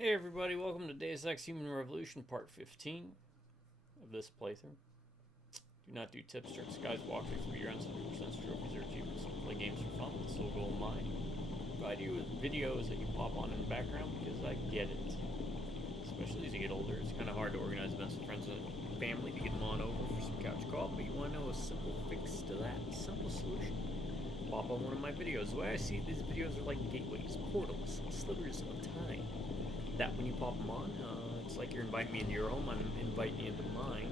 Hey everybody, welcome to Deus Ex Human Revolution Part 15 of this playthrough. Do not do tips, tricks, guides, walkthroughs, speedruns, 100% trophies, or achievements. Play games for fun, the sole goal of mine. Provide you with videos that you pop on in the background because I get it. Especially as you get older, it's kind of hard to organize events with friends and family to get them on over for some couch co-op, but you want to know a simple fix to that, a simple solution. Pop on one of my videos. The way I see it, these videos are like gateways, portals, slivers of time. That when you pop them on, it's like you're inviting me into your home, I'm inviting you into mine.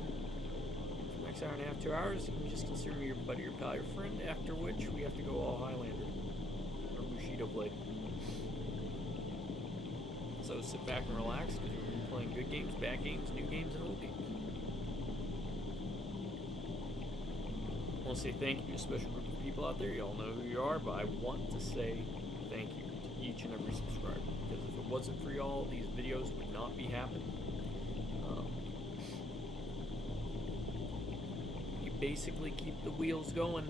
For the next hour and a half, 2 hours, you can just consider me your buddy, your pal, your friend, after which we have to go all Highlander, or Bushido Blade. So sit back and relax, because we're going to be playing good games, bad games, new games, and old games. I want to say thank you to a special group of people out there. You all know who you are, but I want to say thank you to each and every subscriber. Because if it wasn't for y'all, these videos would not be happening. You basically keep the wheels going.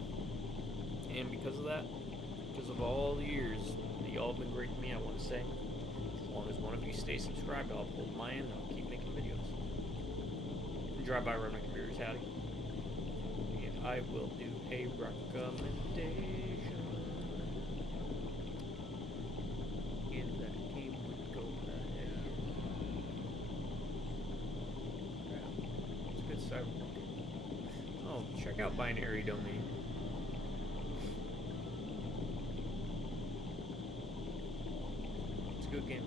And because of that, because of all the years that y'all have been great to me, I want to say, as long as one of you stay subscribed, I'll hold my end and I'll keep making videos. And drive by Run My Computer's Howdy. And I will do a recommendation. Oh, check out Binary Domain. It's a good game.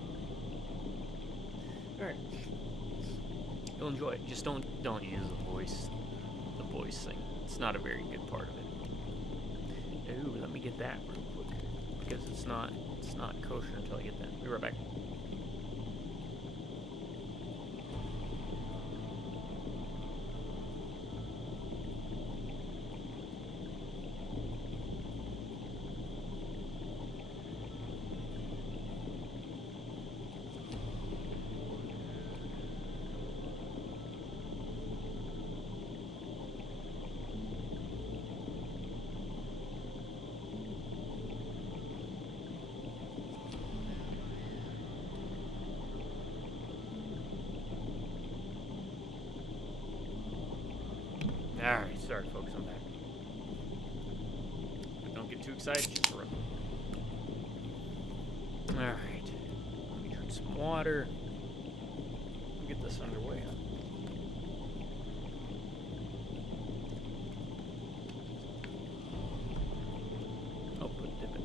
Alright. You'll enjoy it. Just don't use the voice thing. It's not a very good part of it. Ooh, let me get that real quick. Because it's not kosher until I get that. Be right back. Alright, sorry folks, I'm back. But don't get too excited, just run. Alright. Let me drink some water. We'll get this underway, huh? Oh, put a dip in.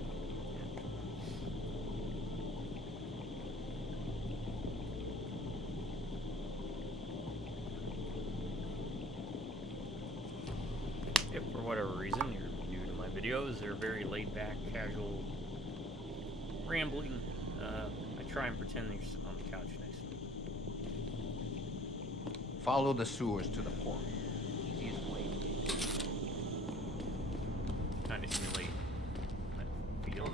If for whatever reason you're new to my videos, they're very laid back, casual, rambling. I try and pretend that you're sitting on the couch next to me. Follow the sewers to the port. Easiest way. Kind of simulate that feel.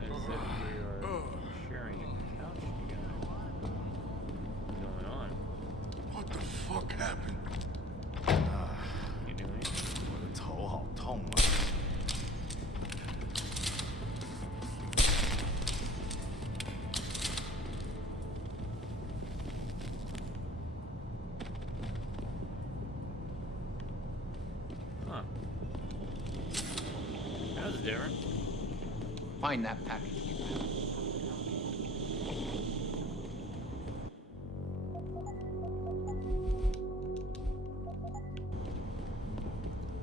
As if we are sharing a couch together. What's going on? What the fuck happened? You doing it? 我的头好痛啊！ Huh. That was different. Find that package you found.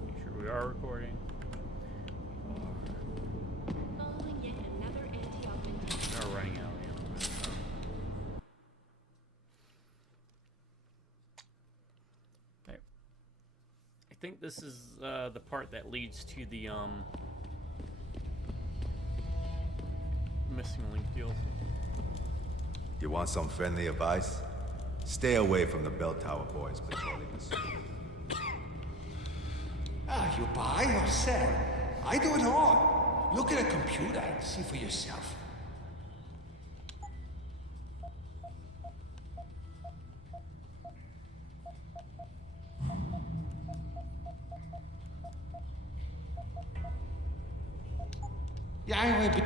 Make sure we are recording. Yet another anti-augmentation. We're running out of ammo. Okay. I think this is the part that leads to the missing link DLC. You want some friendly advice? Stay away from the bell tower boys patrolling the street. You buy or sell. I do it all. Look at a computer and see for yourself. Yeah, I will be...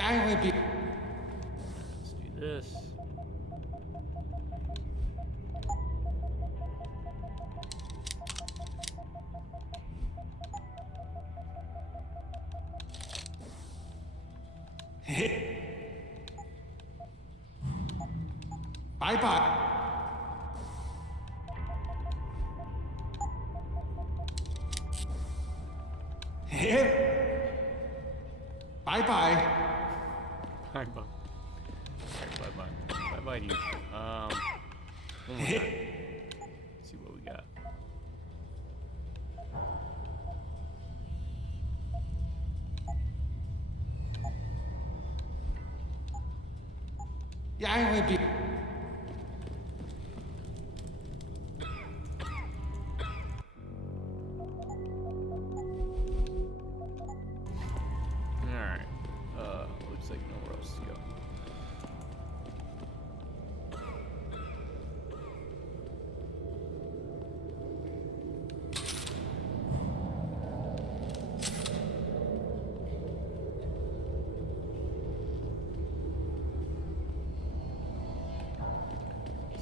Yeah, I will be. Let's do this. Bye bye. Bye bye. Bye bye. Bye bye. Bye bye to you. One more time. Let's see what we got. Yeah, I will be. Alright. Looks like nowhere else to go.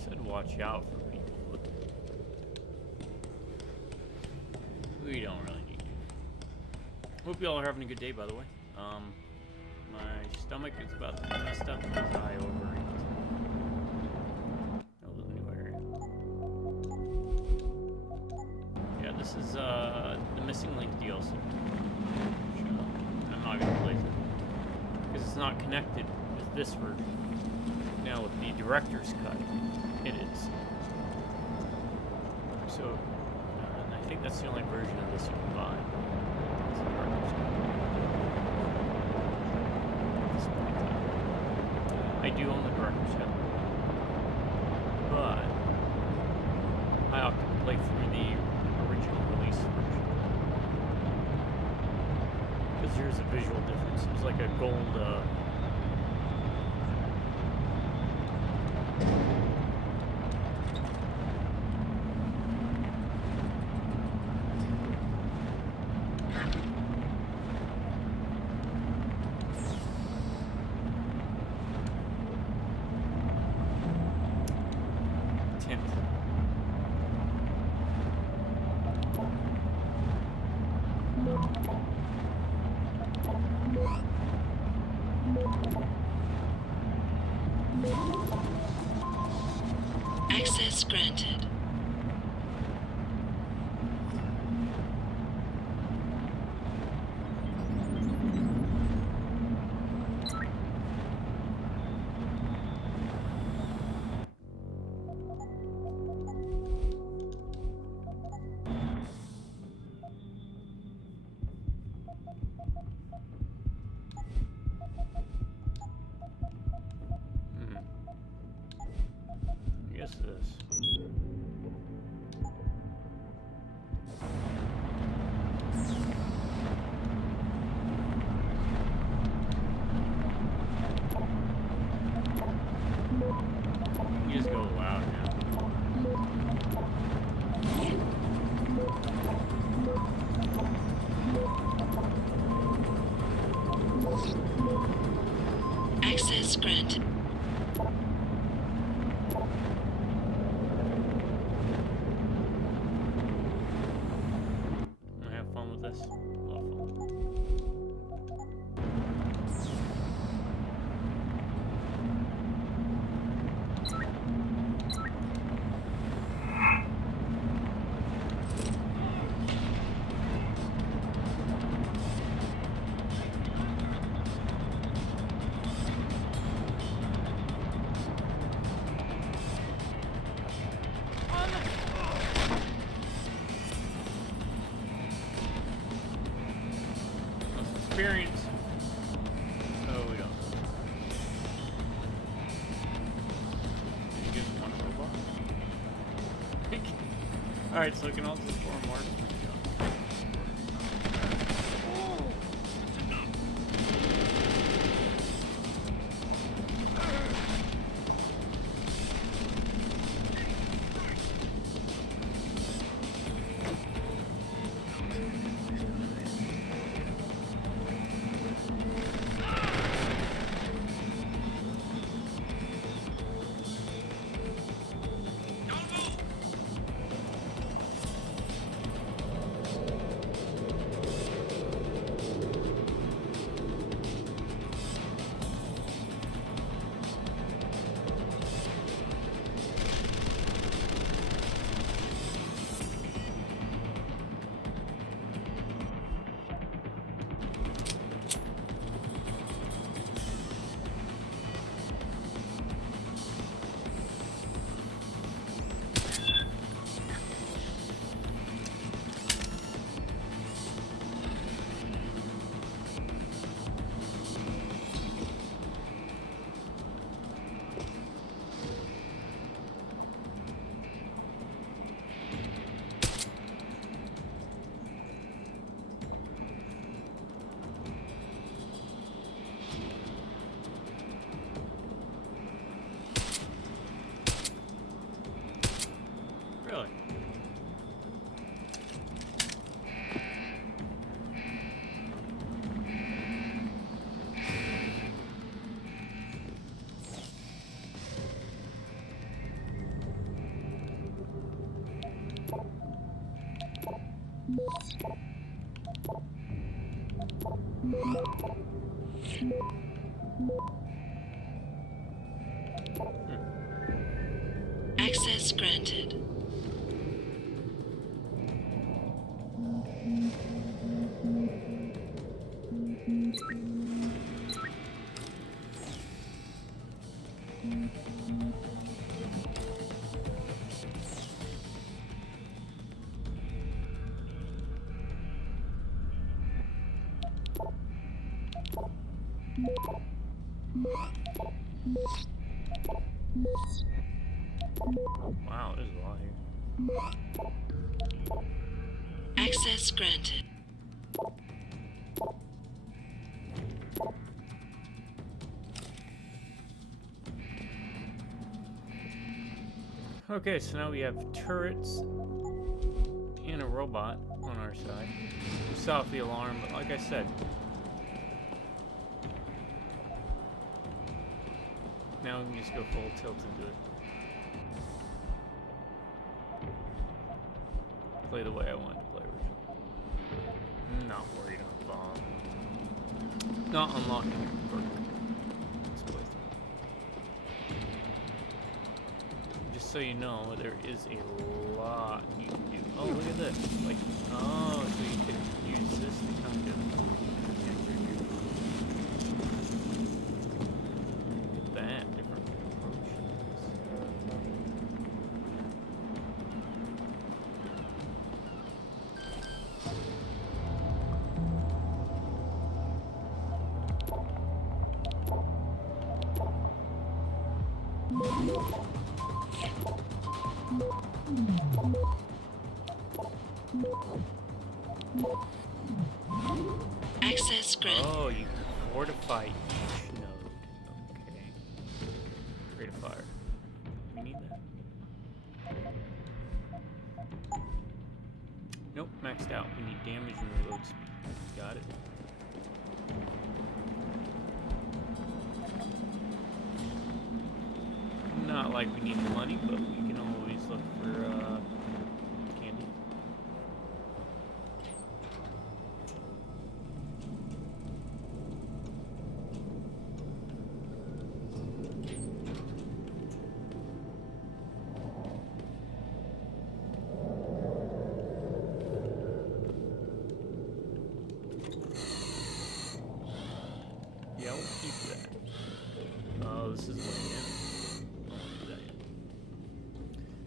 Said watch out for people, but we don't really need to. Hope y'all are having a good day, by the way. My stomach is about to be messed up because I overeat. That was a new area. Yeah, this is the Missing Link DLC. Which, I'm not gonna play through because it's not connected with this version. Now with the director's cut, it is. So, and I think that's the only version of this you can buy. It's the director's cut. I do own the director's cut, but I opted to play through the original release version because there's a visual difference. It's like a gold. Tint. Access granted. I guess this. You just go loud now. Access granted. I have fun with this. A lot of fun. Let's experience. Oh, we don't. Did you get one robot? Alright, so we can also form Mark. Access granted. Wow, there's a lot here. Access granted. Okay, so now we have turrets and a robot on our side. We saw the alarm, but like I said, now we can just go full tilt into it. Play the way I wanted to play originally. Not worried on bomb. Not unlocking it for this playthrough. Just so you know, there is a lot you can do. Oh, look at this. Like, oh, so you can use this to kind of get that different approaches. Access granted. Oh, you can fortify each node. Okay. Rate of fire. We need that. Nope, maxed out. We need damage and reload speed. Got it. Not like we need the money, but we can always look for candy. Yeah, we'll keep that. Oh, this is way in.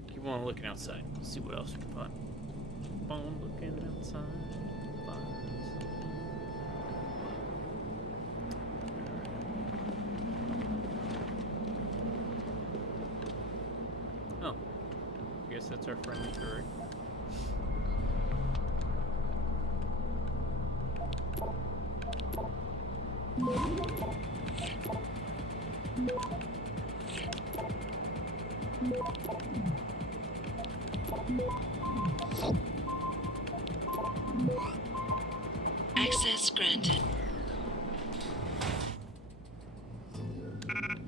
Keep on looking outside. See what else we can find. Keep on looking outside. Find something. Oh. I guess that's our friendly bird. Access granted.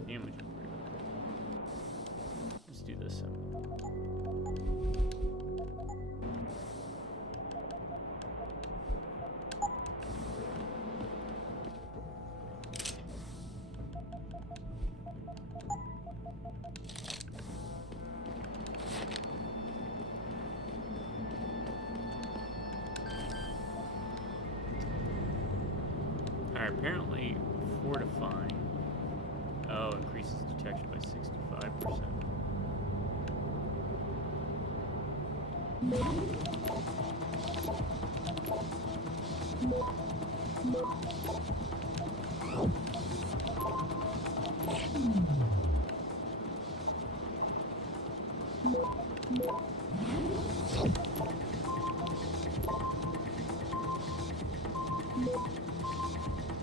Damage upgrade. Let's do this. Alright, apparently fortifying. Oh, increases detection by 65%.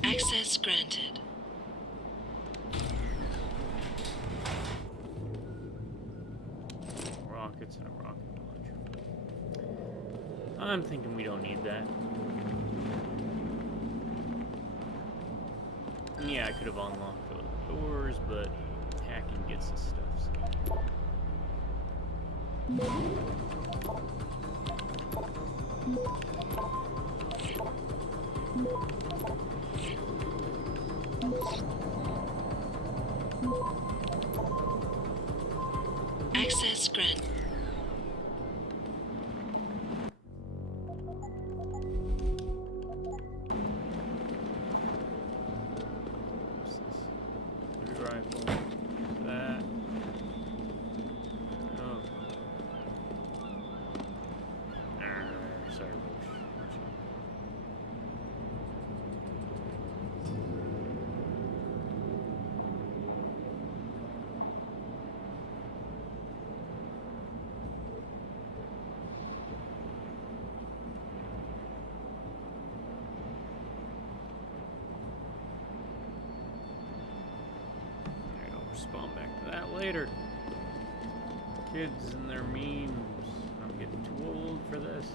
Access granted. Rockets and a rocket launcher. I'm thinking we don't need that. Yeah, I could have unlocked those doors, but hacking gets us stuff. So. Access granted. Rifle. That. Oh. Sorry, Respond back to that later. Kids and their memes. I'm getting too old for this.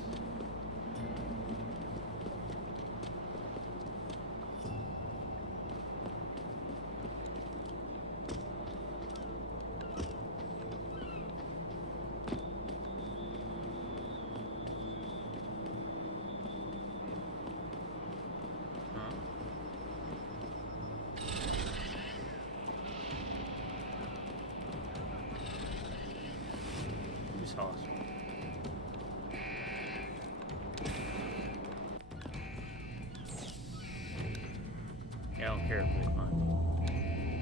Hospital. Yeah, I don't care if they find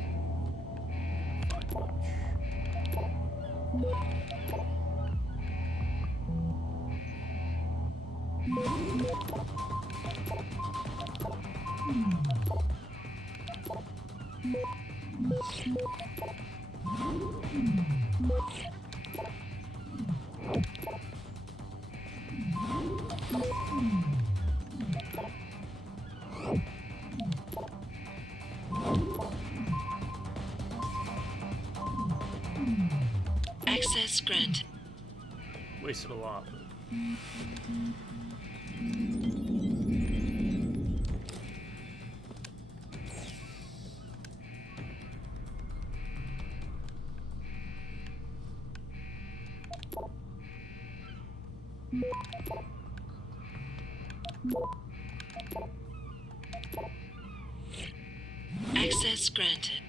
Access granted. wasted a lot. Access granted.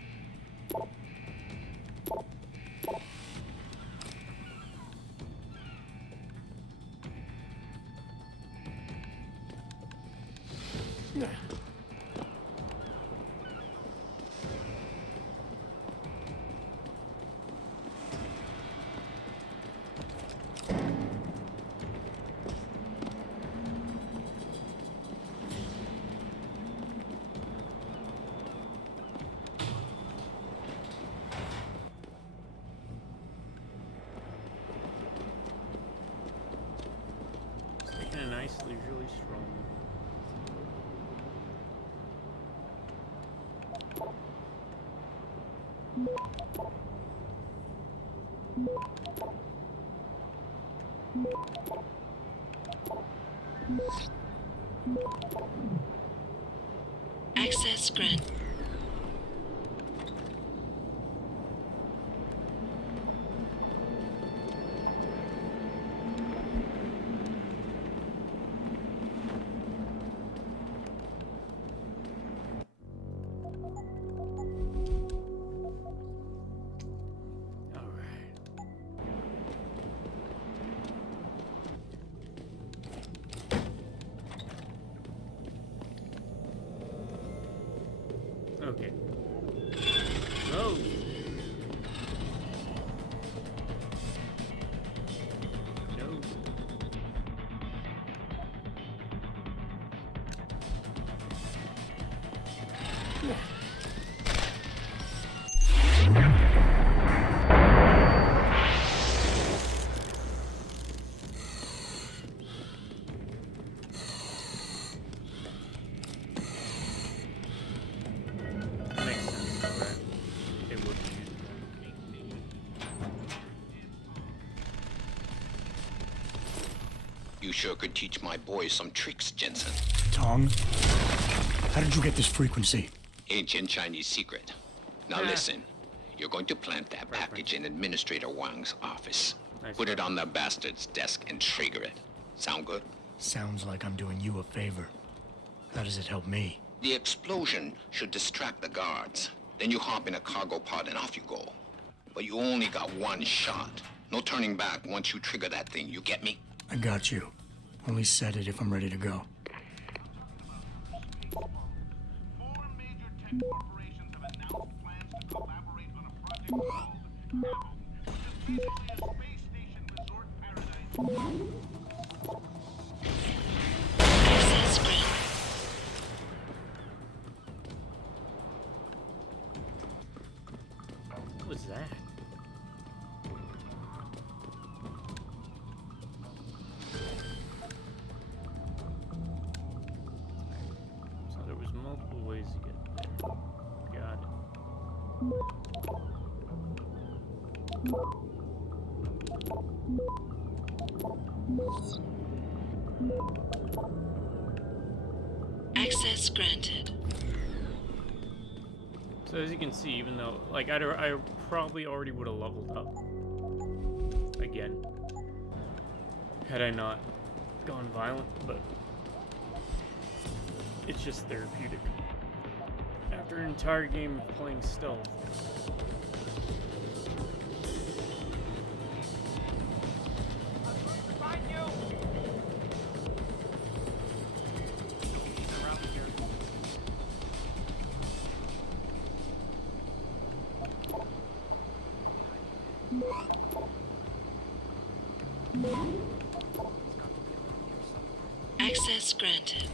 Taking a nice leisurely stroll. Access granted. Okay. No. No. Makes sense, though, right? It would be used. You sure could teach my boys some tricks, Jensen. Tong, how did you get this frequency? Ancient Chinese secret. Now Yeah. listen. You're going to plant that package in Administrator Wang's office. Nice Put it reference. on the bastard's desk and trigger it. Sound good? Sounds like I'm doing you a favor. How does it help me? The explosion should distract the guards. Then you hop in a cargo pod and off you go. But you only got one shot. No turning back once you trigger that thing, you get me? I got you. Only set it if I'm ready to go. Four major tech corporations have announced plans to collaborate on a project called Cabo, which is basically a space station resort paradise. Access granted. What was that? So there was multiple ways to get there. Got it. Access granted. So as you can see, even though, like, I probably already would have leveled up again had I not gone violent, but it's just therapeutic. After an entire game of playing stealth. Access granted.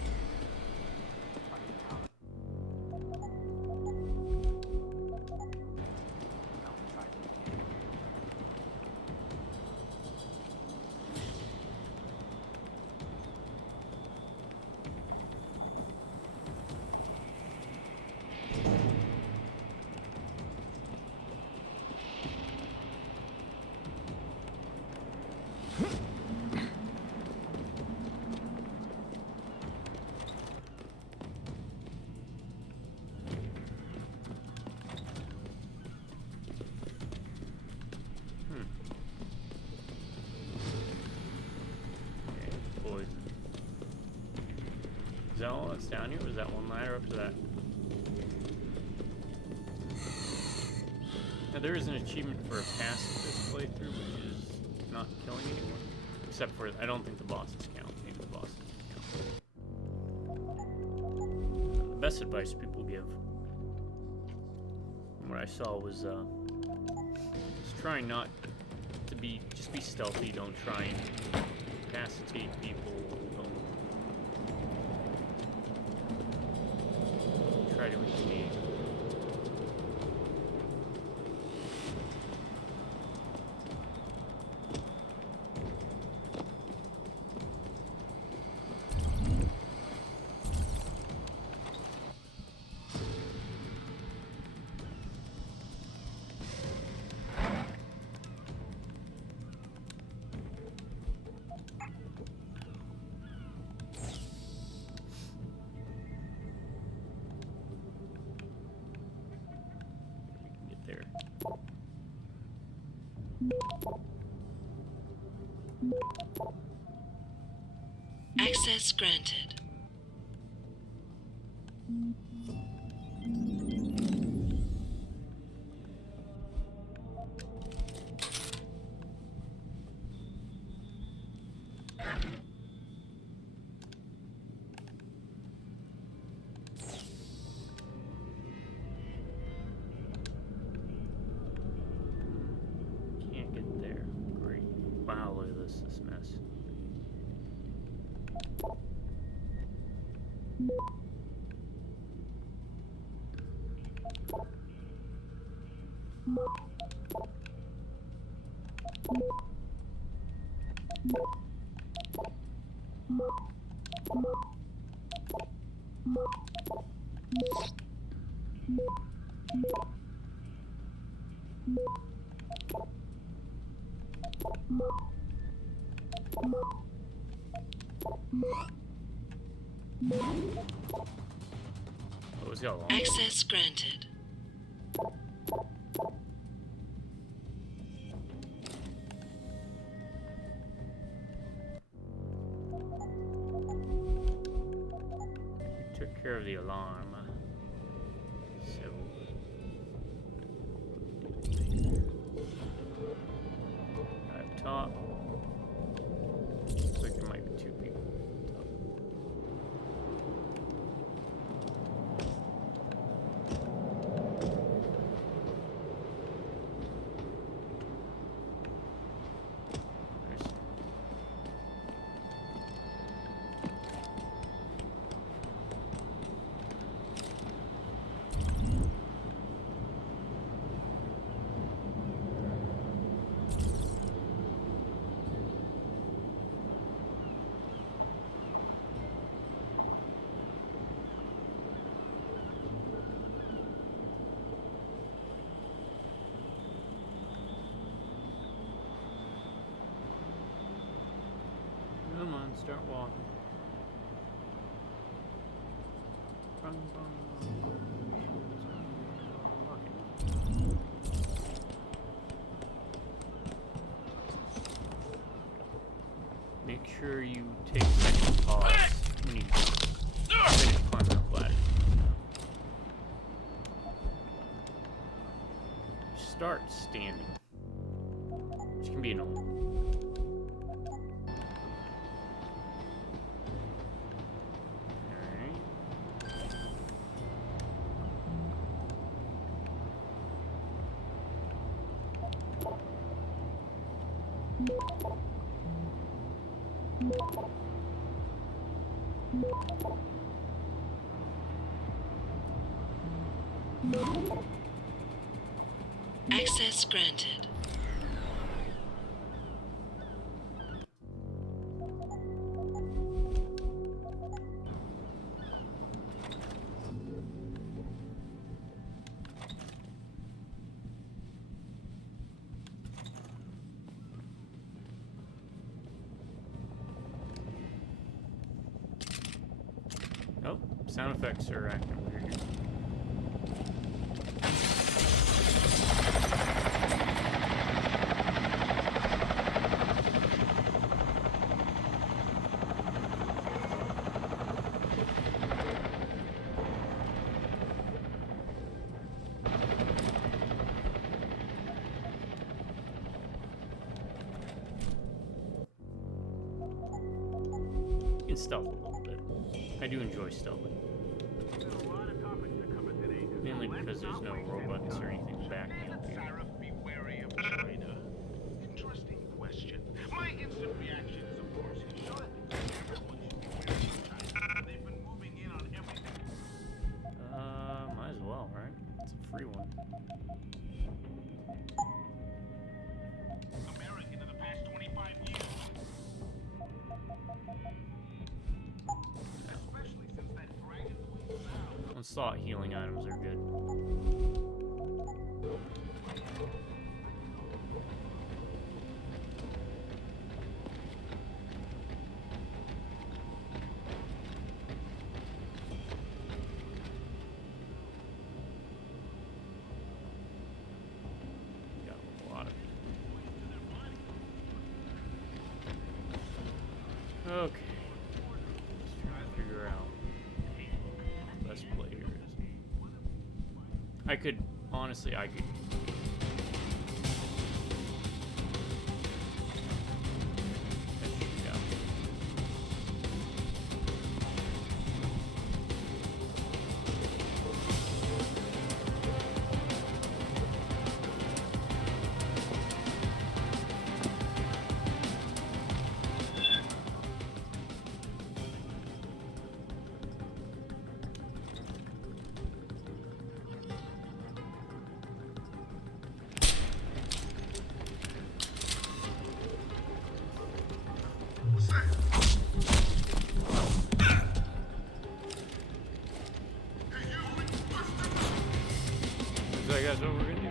Is that all that's down here? Or is that one ladder up to that? Now there is an achievement for a pass of this playthrough, which is not killing anyone. Except for, I don't think the bosses count. Maybe the bosses count. The best advice people give, from what I saw, was just trying not to be, just be stealthy. Don't try and incapacitate people. Don't try to engage. Access granted. Can't get there. Great. Wow, look at this mess. Oh, it's got a long Access granted. care of the alarm. So up top. Looks like there might be two people up top. There's Come on, start walking. Run, run, run, run. Make sure you take a second to pause when you finish climbing up ladder. Start standing, which can be annoying. Access granted. Oh, sound effects are acting weird. You can stealth a little bit. I do enjoy stealthing. Mainly because there's no robots or anything back me up here. Sarah, be wary of China. Interesting question. My instant reaction is, of course, it should. Everyone should be wary of China. They've been moving in on everything. Might as well, right? It's a free one. American in the past 25 years. Especially since that dragon went down. Once thought healing items are good. Got a lot of people. Okay. Just trying to figure out best players. I could honestly, I could. So I guess what we're gonna do.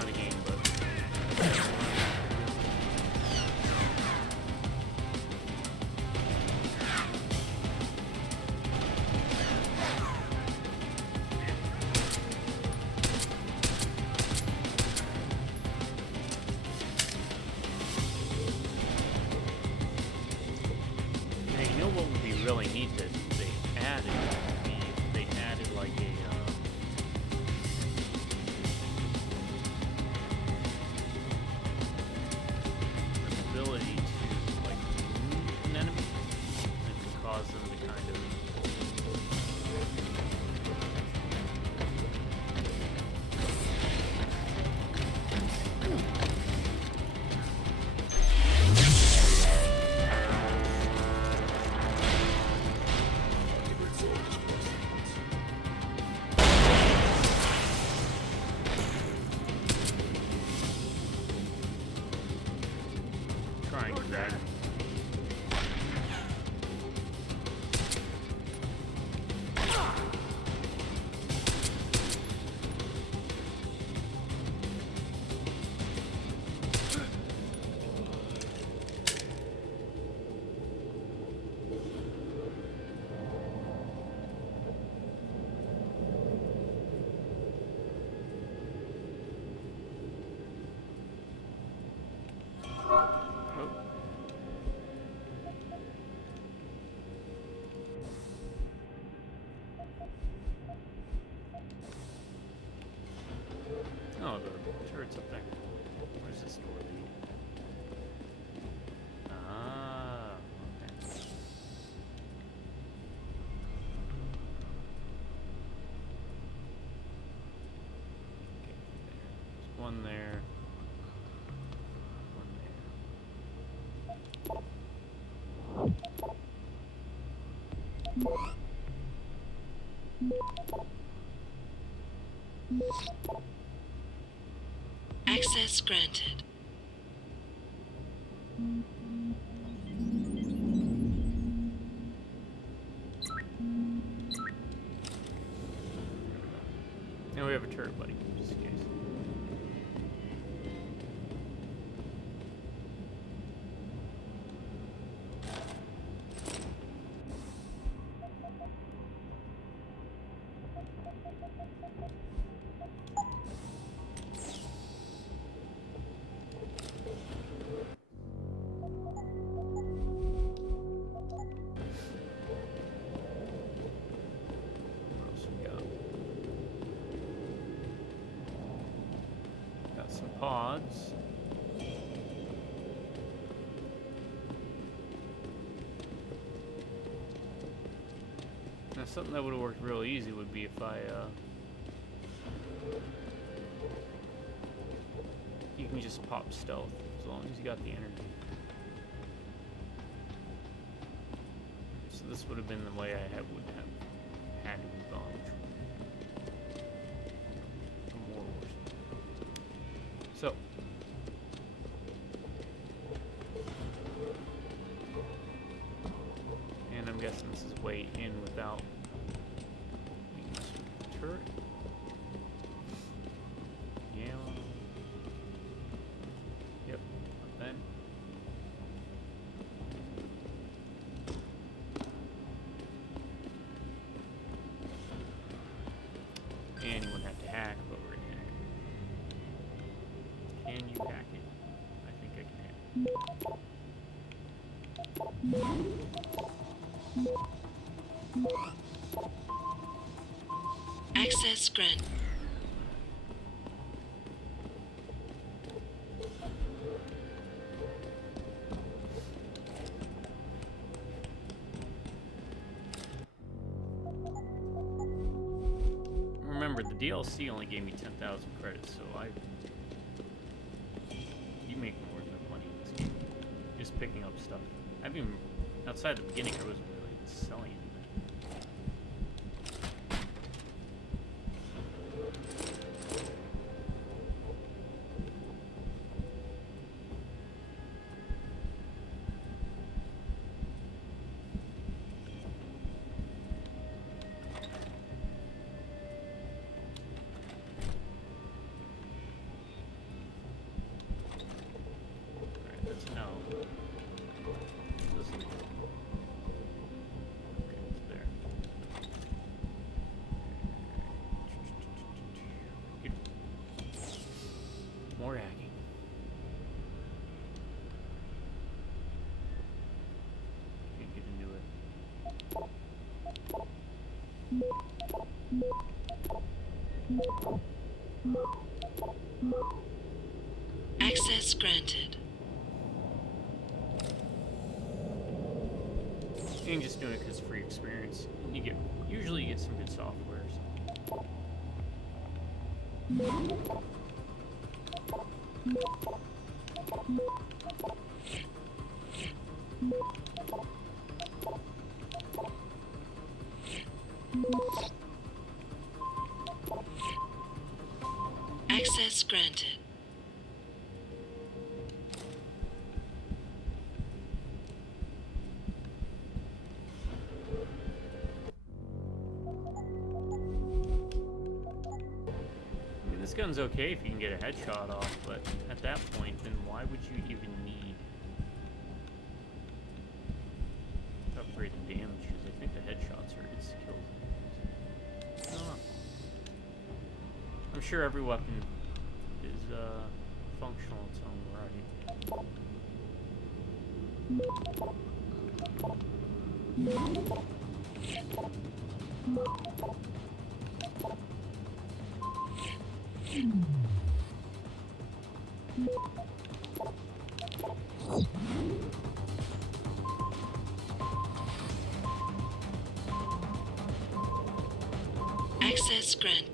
kind of game, but. Now, you know what would be really neat that they added? Would be if they added like a. Ability to like wound an enemy that can cause them to kind of trying to that. Oh, the turret's up there. Where's this door lead? Ah, okay. Okay, there's one there. One there. Access granted. Now we have a turret, buddy, just in case. What else we got? Got some pods. Now something that would have worked real easy would be if you can just pop stealth as long as you got the energy. So this would have been the way I would have had to have gone. More wars. So. And I'm guessing this is way in without turret. Yeah. Yep. Then. And you wouldn't have to hack, but we're gonna hack. Can you hack it? I think Access granted. Remember, the DLC only gave me 10,000 credits, so you make more than enough money in this game. Just picking up stuff. I've been outside the beginning. I wasn't really selling anything. Access granted. You can just do it because it's free experience. Usually you get some good software. Access granted. This gun's okay if you can get a headshot off, but at that point, then why would you even need to upgrade the damage? Because I think the headshots are its kills. I don't know. I'm sure every weapon is functional in its own Access granted.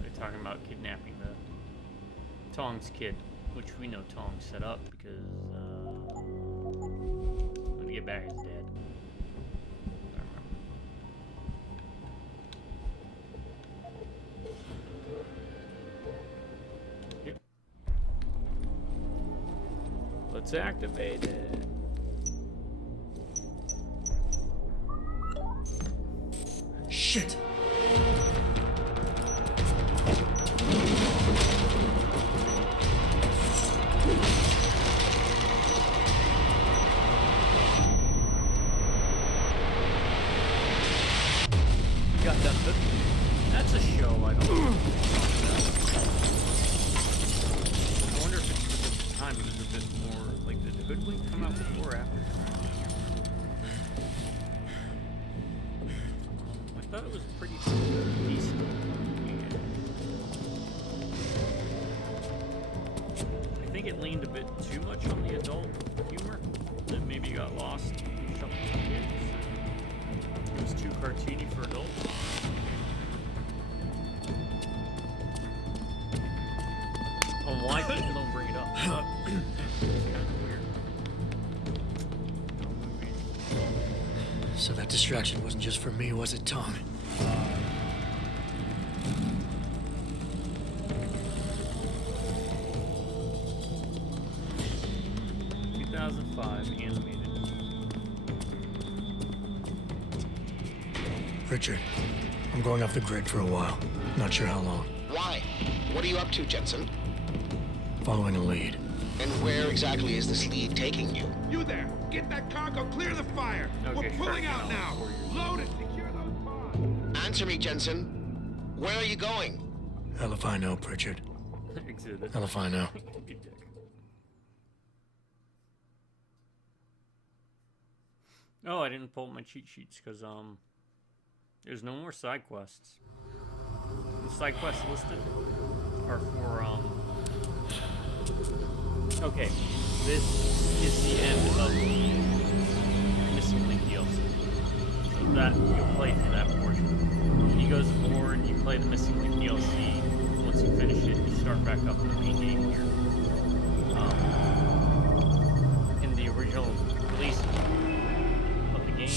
They're talking about kidnapping the Tong's kid, which we know Tong set up because when we get back, his dad. Yep. Let's activate it. Shit! Got that hook. That's a show I don't know. I wonder if it's the time was a bit more like did the hoodwink come out before or after? I thought it was pretty decent. I think it leaned a bit too much on the adult humor that maybe got lost in shuffle for kids. It was too cartoony for adults. On why people don't bring it up. It's kind of weird. So that distraction wasn't just for me, was it, Tom? 2005 animated. Richard, I'm going off the grid for a while. Not sure how long. Why? What are you up to, Jensen? Following a lead. And where exactly is this lead taking you? You there! Get that cargo, clear the fire! Okay, We're pulling out now! Load it! Secure those pods! Answer me, Jensen. Where are you going? Hell if I know, Pritchard. Exhibit. Hell if I know. You dick. Oh, I didn't pull up my cheat sheets because there's no more side quests. The side quests listed are for okay, this is the end of Missing Link DLC. So that you'll play through that portion. He goes forward and you play the Missing Link DLC. Once you finish it, you start back up in the main game here. In the original release of the game,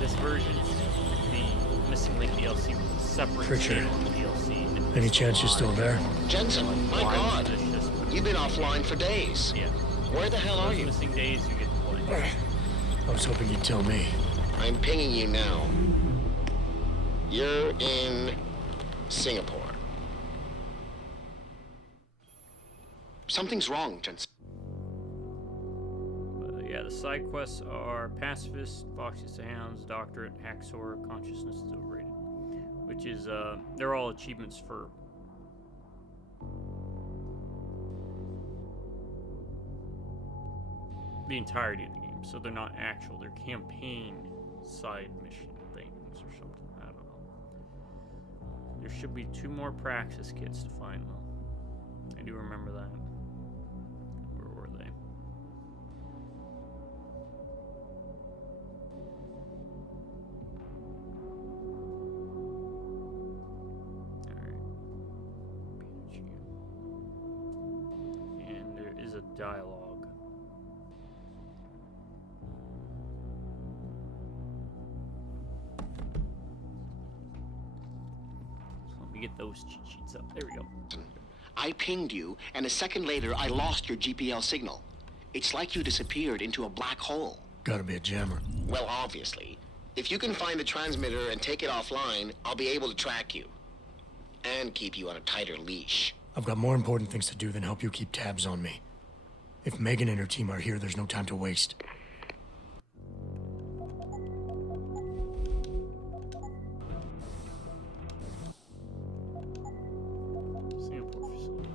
this version, the Missing Link DLC was a separate Pritchard. DLC. Any chance you're still there? Jensen, my God. You've been offline for days. Yeah. Where the hell are Those you? missing days you get to play. I was hoping you'd tell me. I'm pinging you now. You're in Singapore. Something's wrong, Jensen. Yeah, the side quests are Pacifist, Foxy Sounds, Doctorate, Hacksaw, Consciousness is Overrated. Which is, they're all achievements for the entirety of the game, so they're not actual. They're campaign side mission things or something. I don't know. There should be 2 more Praxis kits to find, though. I do remember that. Where were they? And there is a dialogue. So let me get those cheat sheets up. There we go. I pinged you, and a second later, I lost your GPL signal. It's like you disappeared into a black hole. Gotta be a jammer. Well, obviously. If you can find the transmitter and take it offline, I'll be able to track you. And keep you on a tighter leash. I've got more important things to do than help you keep tabs on me. If Megan and her team are here, there's no time to waste. Singapore facility.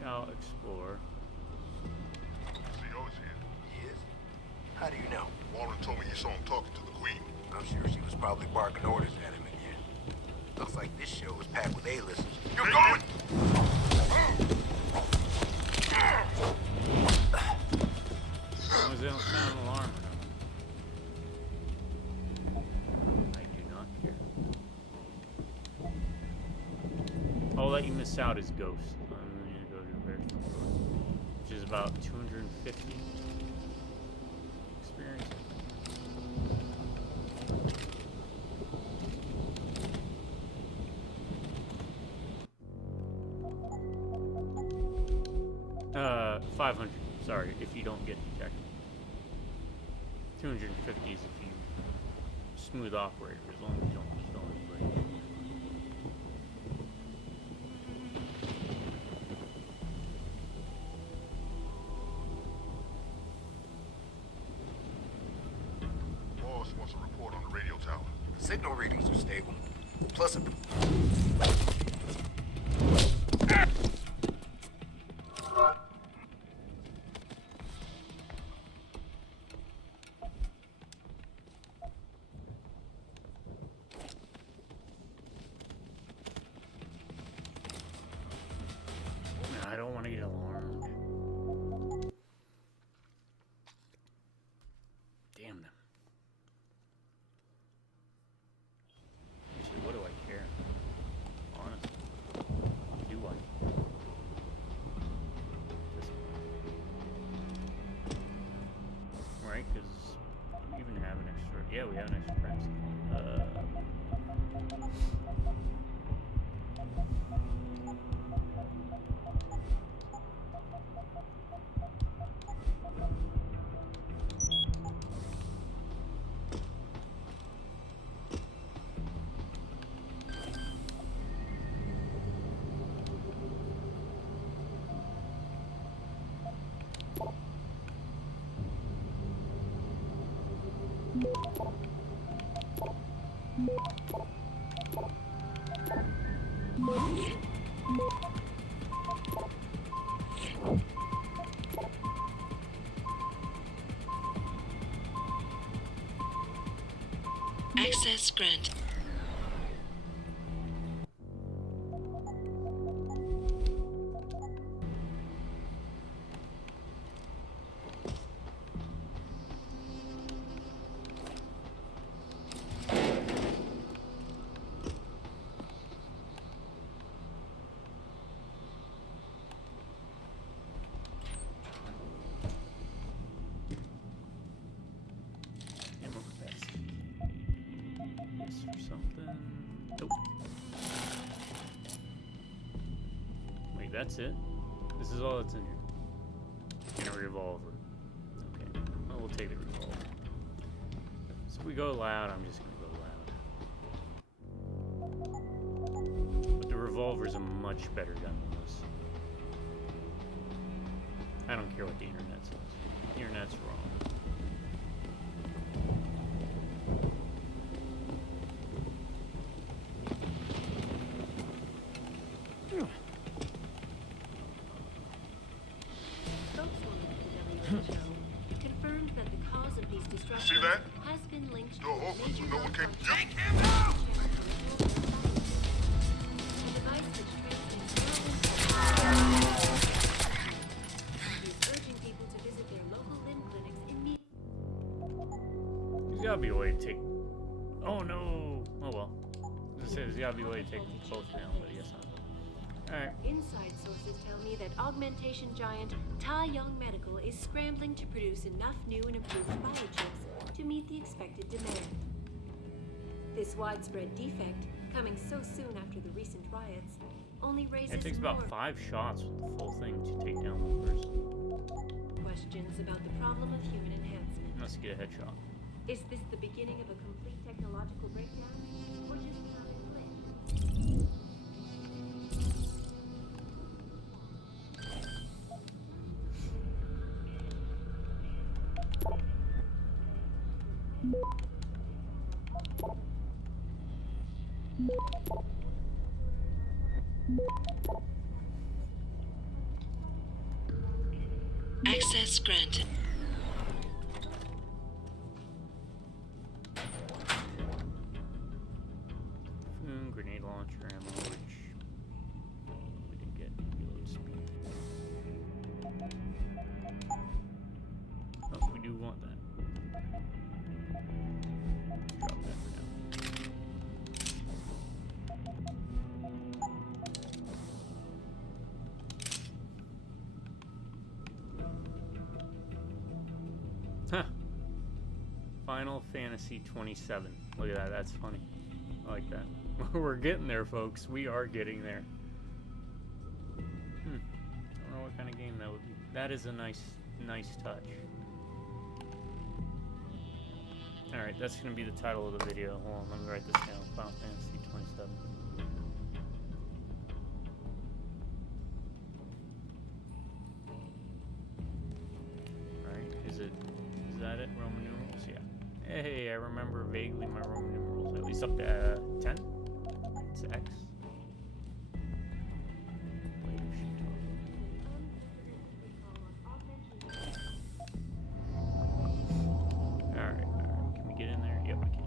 Shall explore. CO's here. He is? How do you know? Warren told me he saw him talking to the Queen. I'm sure she was probably barking orders at him again. Looks like this show was packed with A-listers. You're going! As long as they don't sound an alarm or nothing. I do not care. All that you miss out is Ghost. I'm going to go to the very first one, which is about 250 experience. 500. Sorry, if you don't get detected. 250 is if you smooth operator, as long as you don't kill anybody. Boss wants a report on the radio tower. Signal readings are stable. Plus a... I don't want to get alarmed. Damn them. Actually, what do I care? Honestly. Do I? This one. Right, because we even have an extra... Yeah, we have an extra practice. Access granted. Ammo capacity. This or something. Nope. Wait, that's it? This is all that's in here. And a revolver. Okay. Well, we'll take the revolver. So if we go loud, I'm just gonna go loud. But the revolver's a much better gun than this. I don't care what the internet says. The internet's wrong. major Take malfunction. him out! A device which transmits is urging people to visit their local limb clinics immediately. There's gotta be a way to take. Oh no! Oh well. There's gotta be a way to take both down, but I guess not. Alright. Inside sources tell me that augmentation giant Tai Young Medical is scrambling to produce enough new and improved biochips to meet the expected demand. This widespread defect, coming so soon after the recent riots, only raises It takes more about 5 shots with the full thing to take down one person. questions about the problem of human enhancement. Let's get a headshot. Is this the beginning of a complete technological breakdown, or just another glitch? Access granted. Grenade launcher ammo, which we didn't get. Reload speed. Oh, we do want that. Drop that for now. Huh. Final Fantasy 27. Look at that, that's funny. I like that. We're getting there, folks. We are getting there. I don't know what kind of game that would be. That is a nice touch. Alright, that's going to be the title of the video. Hold on, let me write this down. Final Fantasy 27. Right, is that it? Roman numerals? Yeah. Hey, I remember vaguely my Roman numerals. At least up to 10? It's X. Alright. Can we get in there? Yep, we can.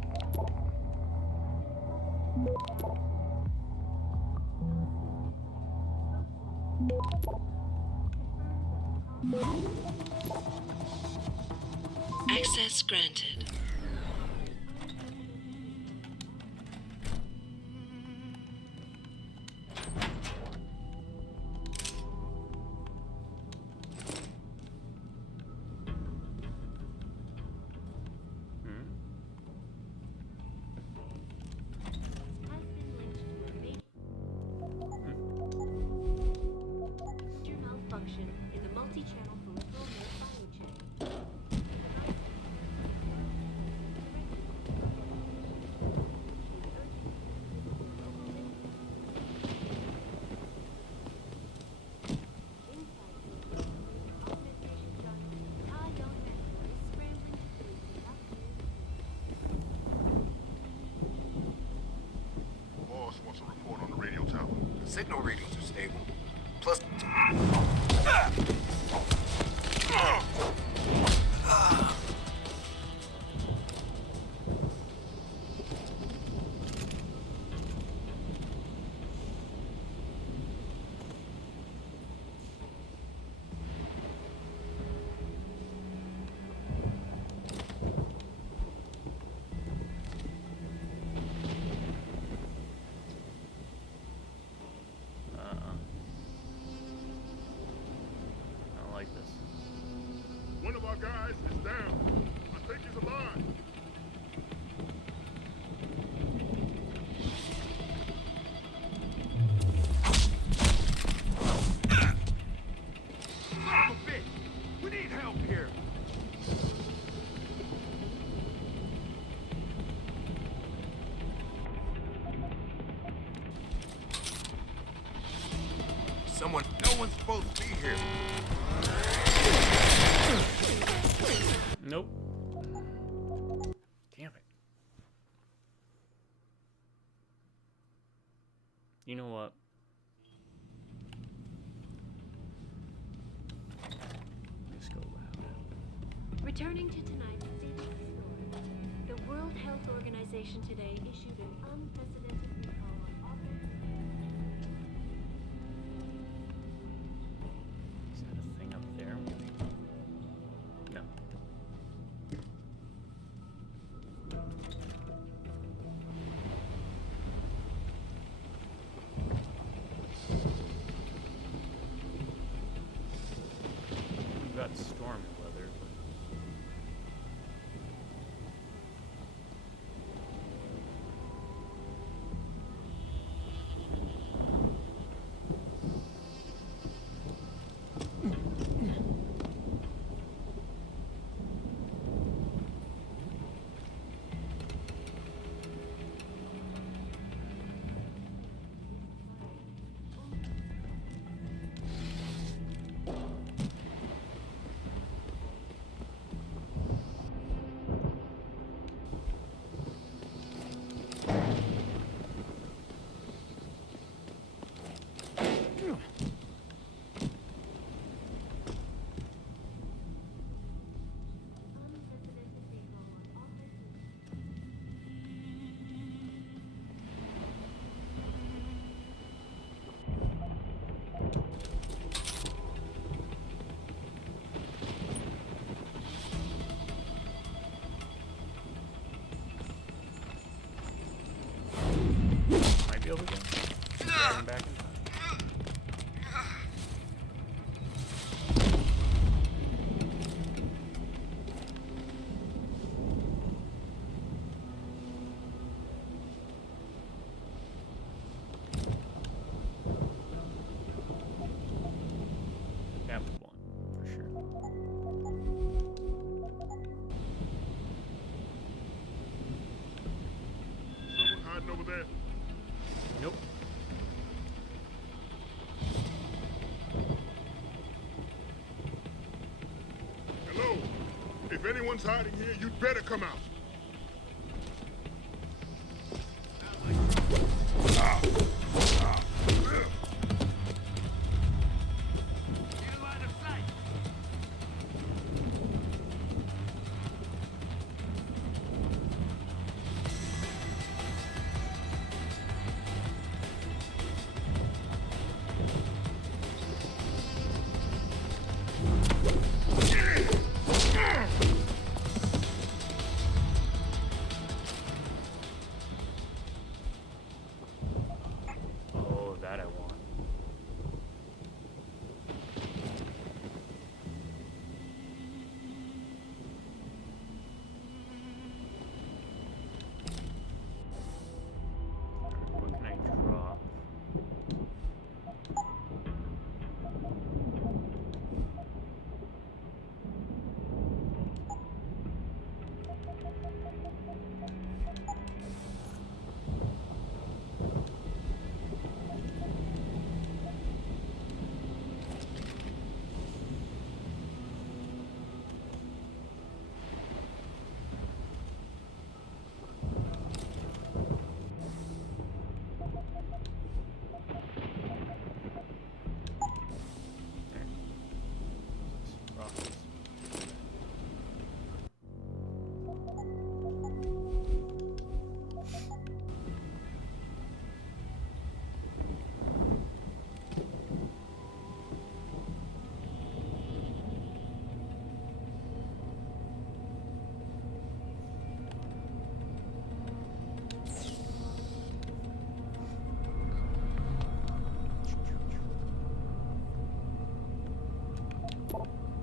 Access granted. Malfunction in the multi-channel peripheral nerve biochip. Boss wants a report on the radio tower. The signal readings are stable. Plus... I don't like this. One of our guys is down. I think he's alive. Son of a bitch! We need help here. Someone... No one's supposed to be here. Nope. Damn it. You know what? Let's go loud. Returning to tonight's daily story. The World Health Organization today issued an unprecedented recall on Is that a thing up there? No. We've got stormy weather, but might be able to get him back in time. That was one, for sure. Someone hiding over there. Nope. Hello? If anyone's hiding here, you'd better come out. Oh, that I want. What can I drop? Rockets.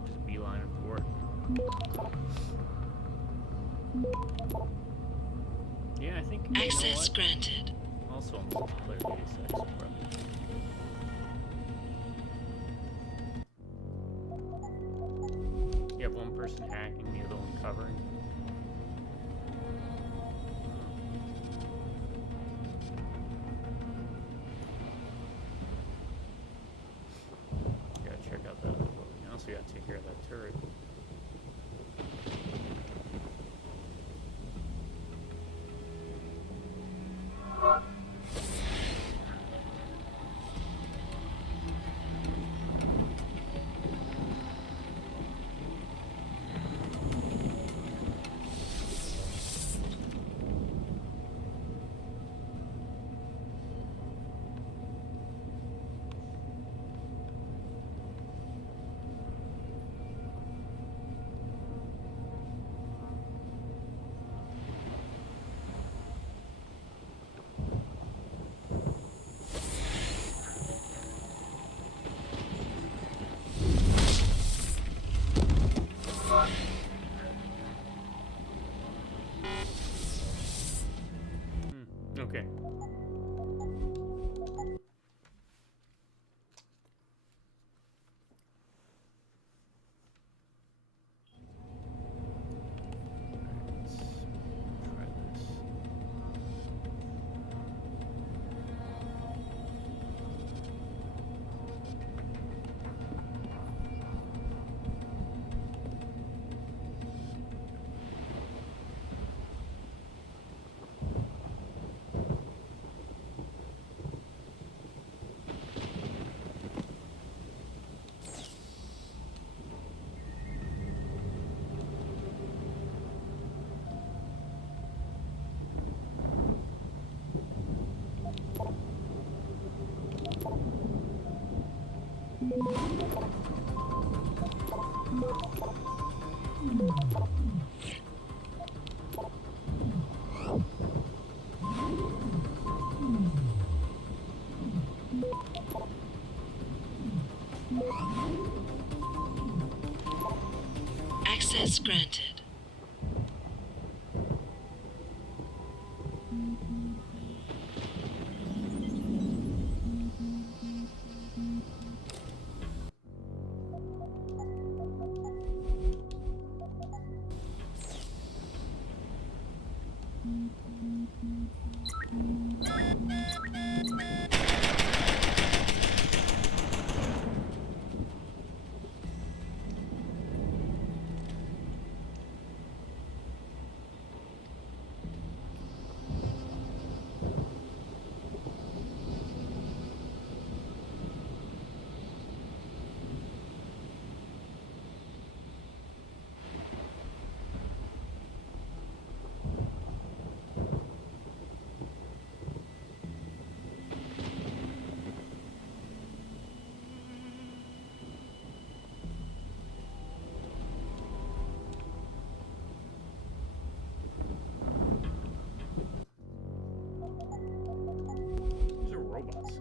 Just beeline it to work. Yeah, I think. Access granted. Also, a multiplayer Deus Ex, probably. You have one person hacking, the other one covering. Gotta check out that other building. I also gotta take care of that turret. Okay. Try this. Access granted. These are robots.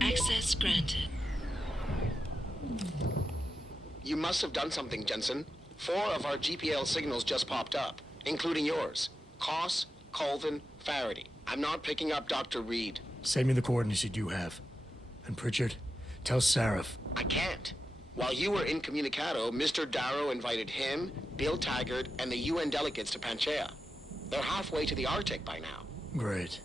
Access granted. You must have done something, Jensen. 4 of our GPL signals just popped up, including yours. Koss, Colvin, Faraday. I'm not picking up Dr. Reed. Send me the coordinates you do have. And Pritchard, tell Sarif. I can't. While you were incommunicado, Mr. Darrow invited him, Bill Taggart, and the UN delegates to Panchea. They're halfway to the Arctic by now. Great.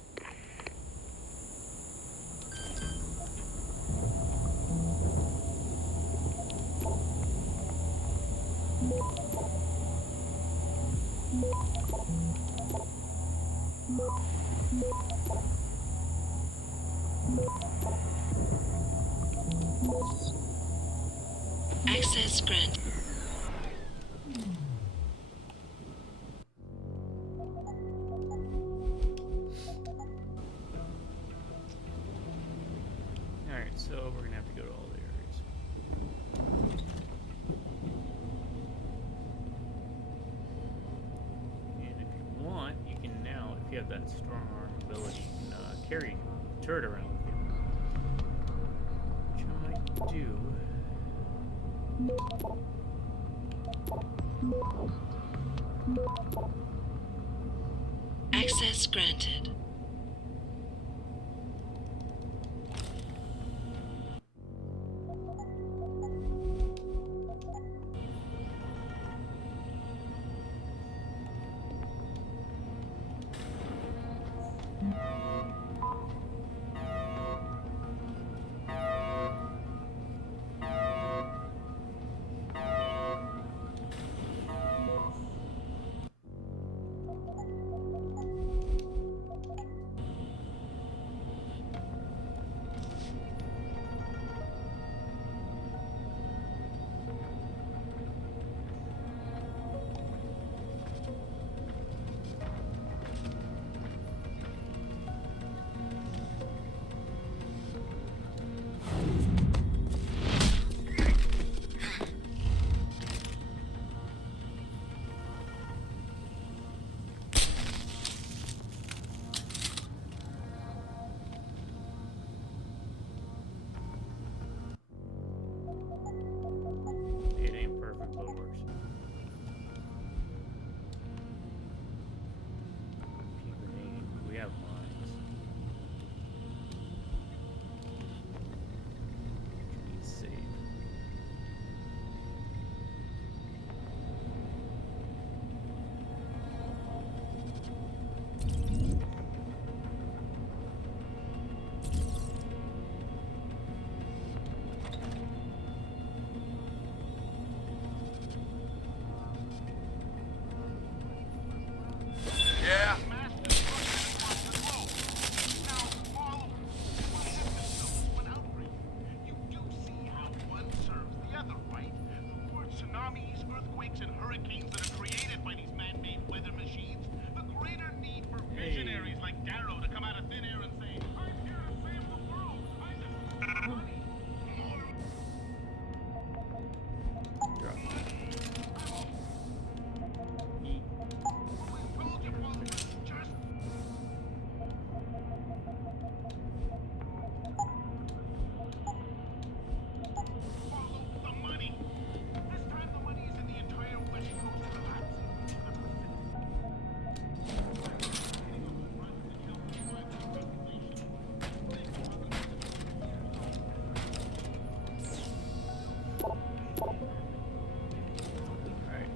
Access granted. Alright, so we're gonna have to go to all the areas. And if you want, you can now, if you have that strong arm ability, you can carry the turret around with you. Which I might do. Access granted. hurricanes that are created by these man-made weather machines, the greater need for visionaries like Darrow to come out of thin air and say, I'm here to save the world. I just want money. Drop. Told you, followers, just follow the money. This time the money is in the entire West Coast collapsing into the Alright.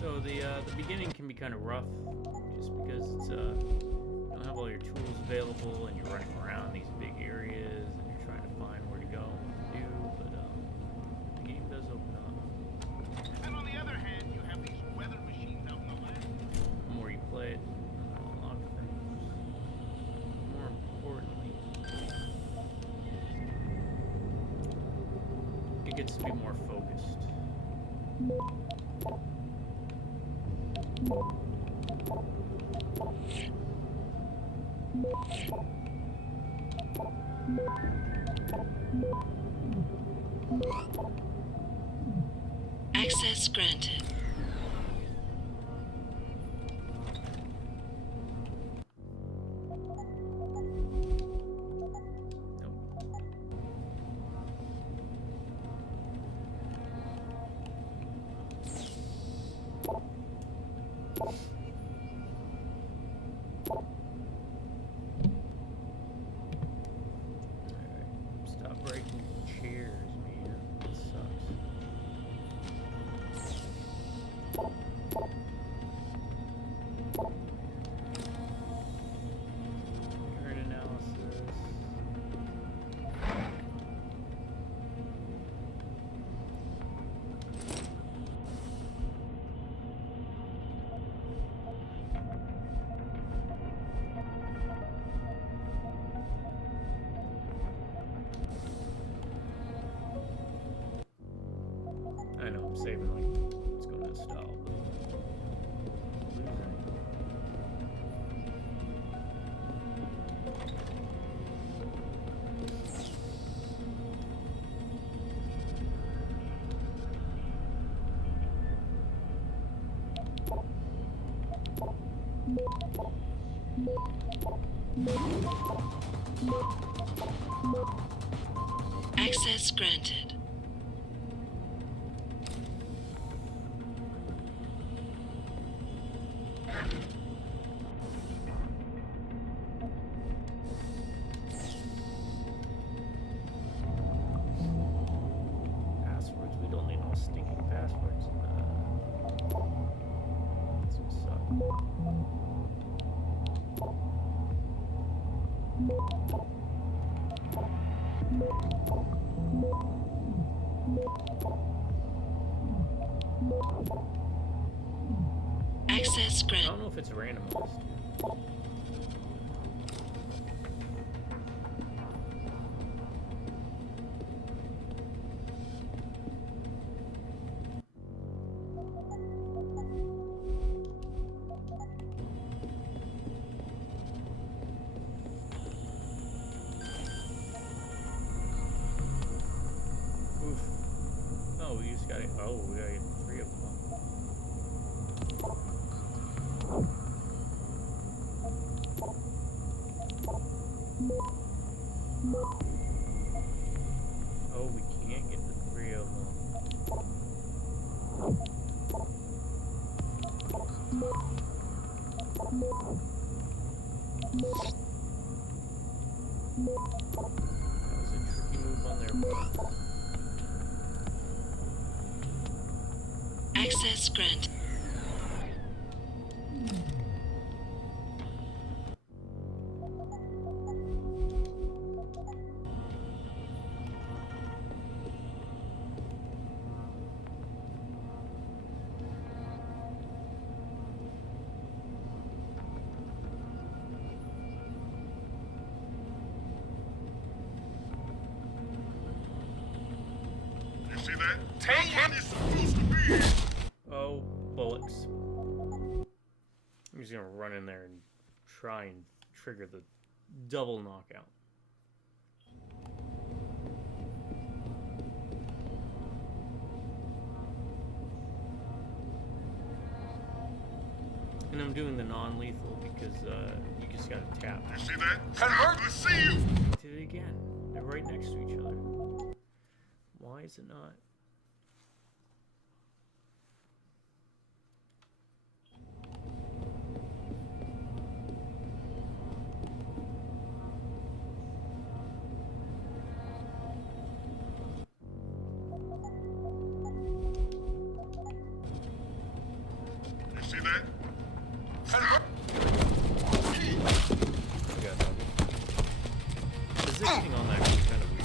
So the beginning can be kind of rough, just because it's you don't have all your tools available, and you're running around these big areas, and you're trying to find where to go and what to do. But the game does open up. And on the other hand, you have these weather machines out in the land. The more you play it, a lot of things. More importantly, it gets to be more focused. Access granted. Stop breaking chairs, man. It sucks. Current analysis. I know I'm saving like it's going to stall, but Access granted. passwords. We don't need no stinking passwords. This will suck. Access I granted. don't know if it's randomized. Oof. Oh, we just got it. Oh, we gotta get 3 of them. Oh, we can't get the 3 of them. That was a tricky move on their part. Access granted. run in there and try and trigger the double knockout. And I'm doing the non-lethal because you just gotta tap. You see that? Convert! I see you! Did it again. They're right next to each other. Why is it not? You see that? Positioning on that was kind of weird.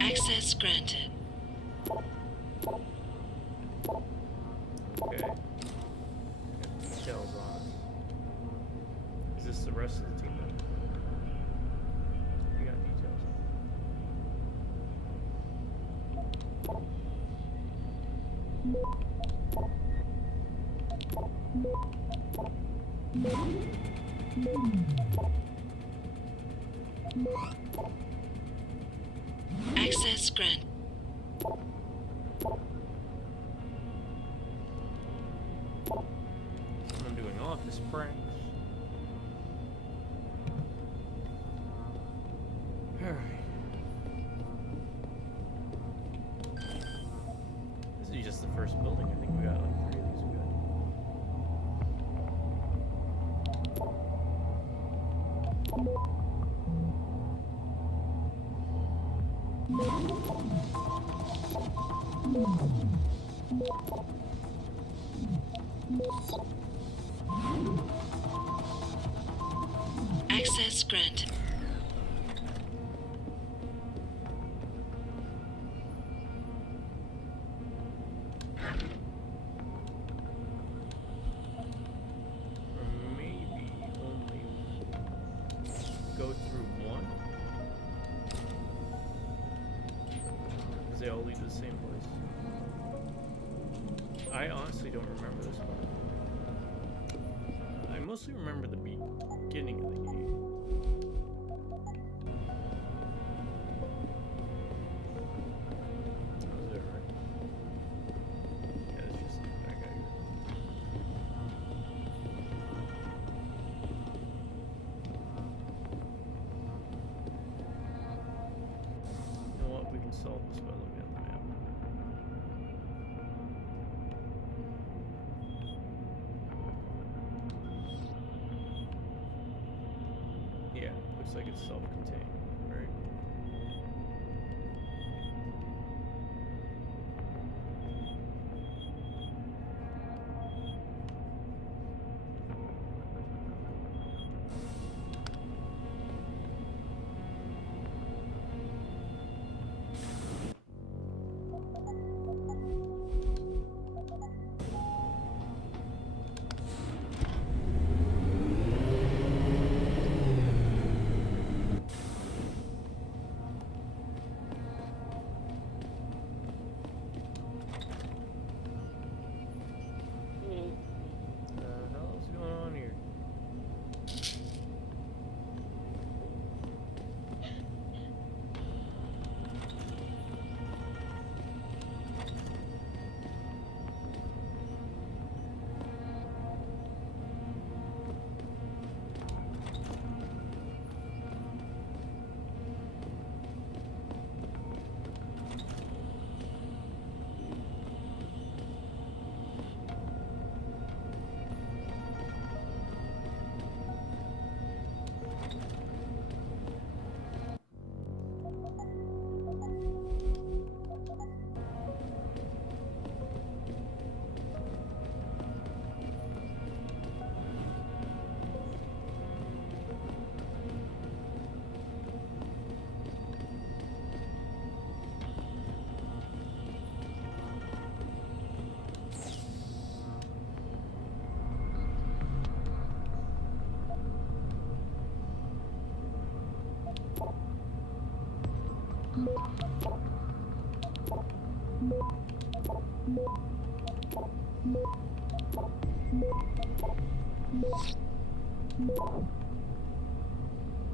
Access granted. Okay. Got details on it. Is this the rest of the team then? You got details Access granted. I'm doing office pranks. Alright. This is just the first building. I think we got like 3 of these we got. Access granted. Or maybe only go through one. Because they all lead to the same place. I honestly don't remember this one. I mostly remember the beginning of the game. Was that right? Yeah, it's just that guy here. You know what? We can solve this by looking at the map. Yeah, looks like it's self-contained, right?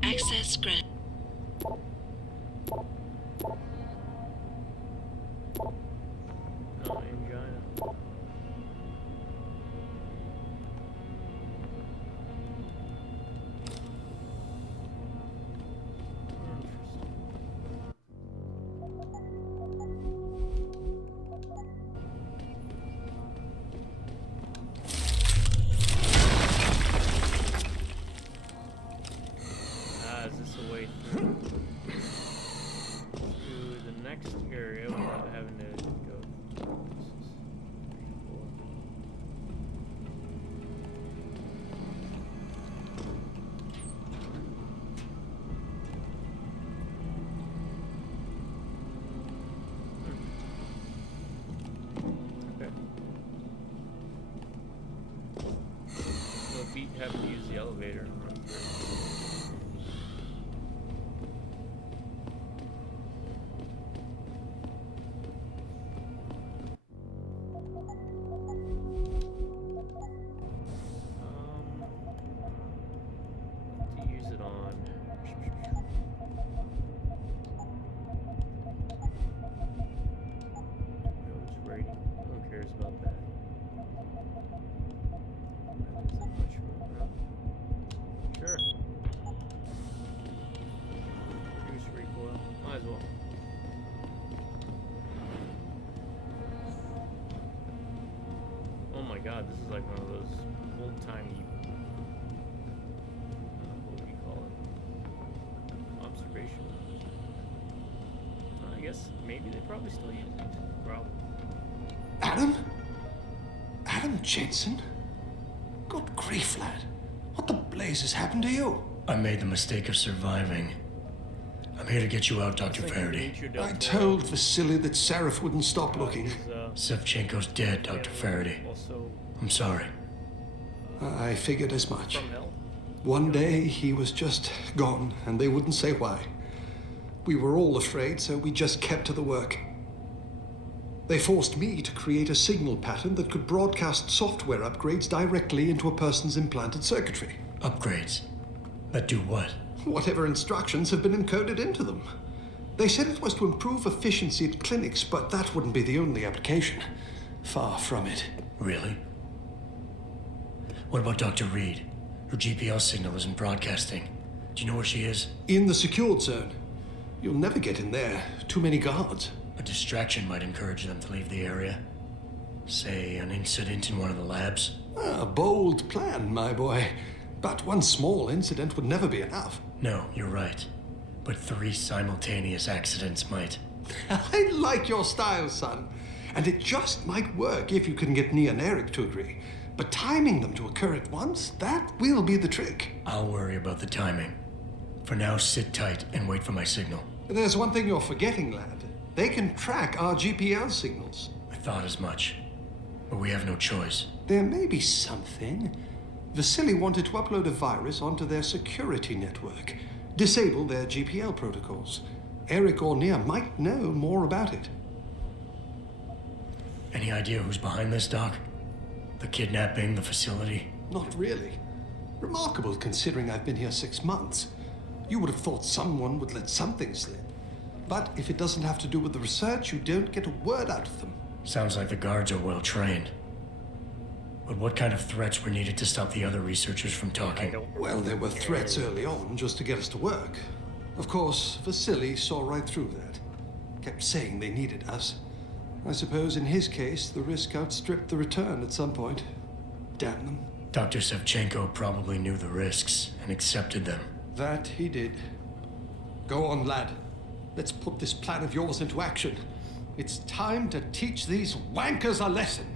Access granted. No, angina. Is this a way through to the next area without having to go? This is pretty cool. Okay. We'll have to use the elevator and run through. To use it on. Notice rating. No one cares about that. That isn't much more. No. Sure. Reduce recoil. Might as well. Oh my god, this is like one of those old-timey, what would you call it? Observation. I guess maybe they probably still use these. Probably. Adam? Adam Jensen? Good grief, lad. What the blazes happened to you? I made the mistake of surviving. I'm here to get you out, Dr. Faraday. I told Vasily that Seraph wouldn't stop looking. Sevchenko's dead, Dr. Faraday. I'm sorry. I figured as much. From hell? One day he was just gone, and they wouldn't say why. We were all afraid, so we just kept to the work. They forced me to create a signal pattern that could broadcast software upgrades directly into a person's implanted circuitry. Upgrades? That do what? Whatever instructions have been encoded into them. They said it was to improve efficiency at clinics, but that wouldn't be the only application. Far from it. Really? What about Dr. Reed? Her GPL signal isn't broadcasting. Do you know where she is? In the secured zone. You'll never get in there. Too many guards. A distraction might encourage them to leave the area. Say, an incident in one of the labs. A bold plan, my boy. But one small incident would never be enough. No, you're right. But 3 simultaneous accidents might. I like your style, son. And it just might work if you can get Nia and Eric to agree. But timing them to occur at once, that will be the trick. I'll worry about the timing. For now, sit tight and wait for my signal. There's one thing you're forgetting, lad. They can track our GPL signals. I thought as much. But we have no choice. There may be something. Vasily wanted to upload a virus onto their security network. Disable their GPL protocols. Eric or Nia might know more about it. Any idea who's behind this, Doc? The kidnapping, the facility? Not really. Remarkable considering I've been here 6 months. You would have thought someone would let something slip. But if it doesn't have to do with the research, you don't get a word out of them. Sounds like the guards are well trained. But what kind of threats were needed to stop the other researchers from talking? Well, there were threats early on just to get us to work. Of course, Vasily saw right through that. Kept saying they needed us. I suppose in his case, the risk outstripped the return at some point. Damn them. Dr. Sevchenko probably knew the risks and accepted them. That he did. Go on, lad. Let's put this plan of yours into action. It's time to teach these wankers a lesson.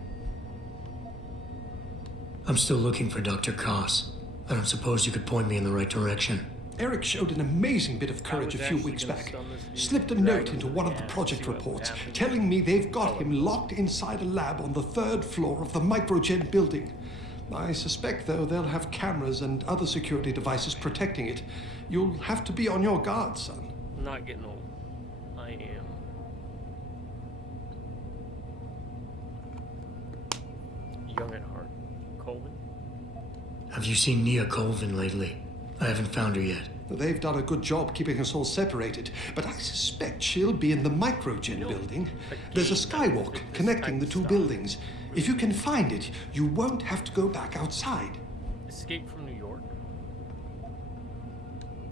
I'm still looking for Dr. Koss. I don't suppose you could point me in the right direction. Eric showed an amazing bit of courage a few weeks back. Slipped a note into one of the project reports, telling me they've got him locked inside a lab on the 3rd floor of the Microgen building. I suspect, though, they'll have cameras and other security devices protecting it. You'll have to be on your guard, son. I'm not getting old. I I am young at heart. Colvin? Have you seen Nia Colvin lately? I haven't found her yet. They've done a good job keeping us all separated, but I suspect she'll be in the Microgen building. There's a skywalk connecting the two buildings. If you can find it, you won't have to go back outside. Escape from New York?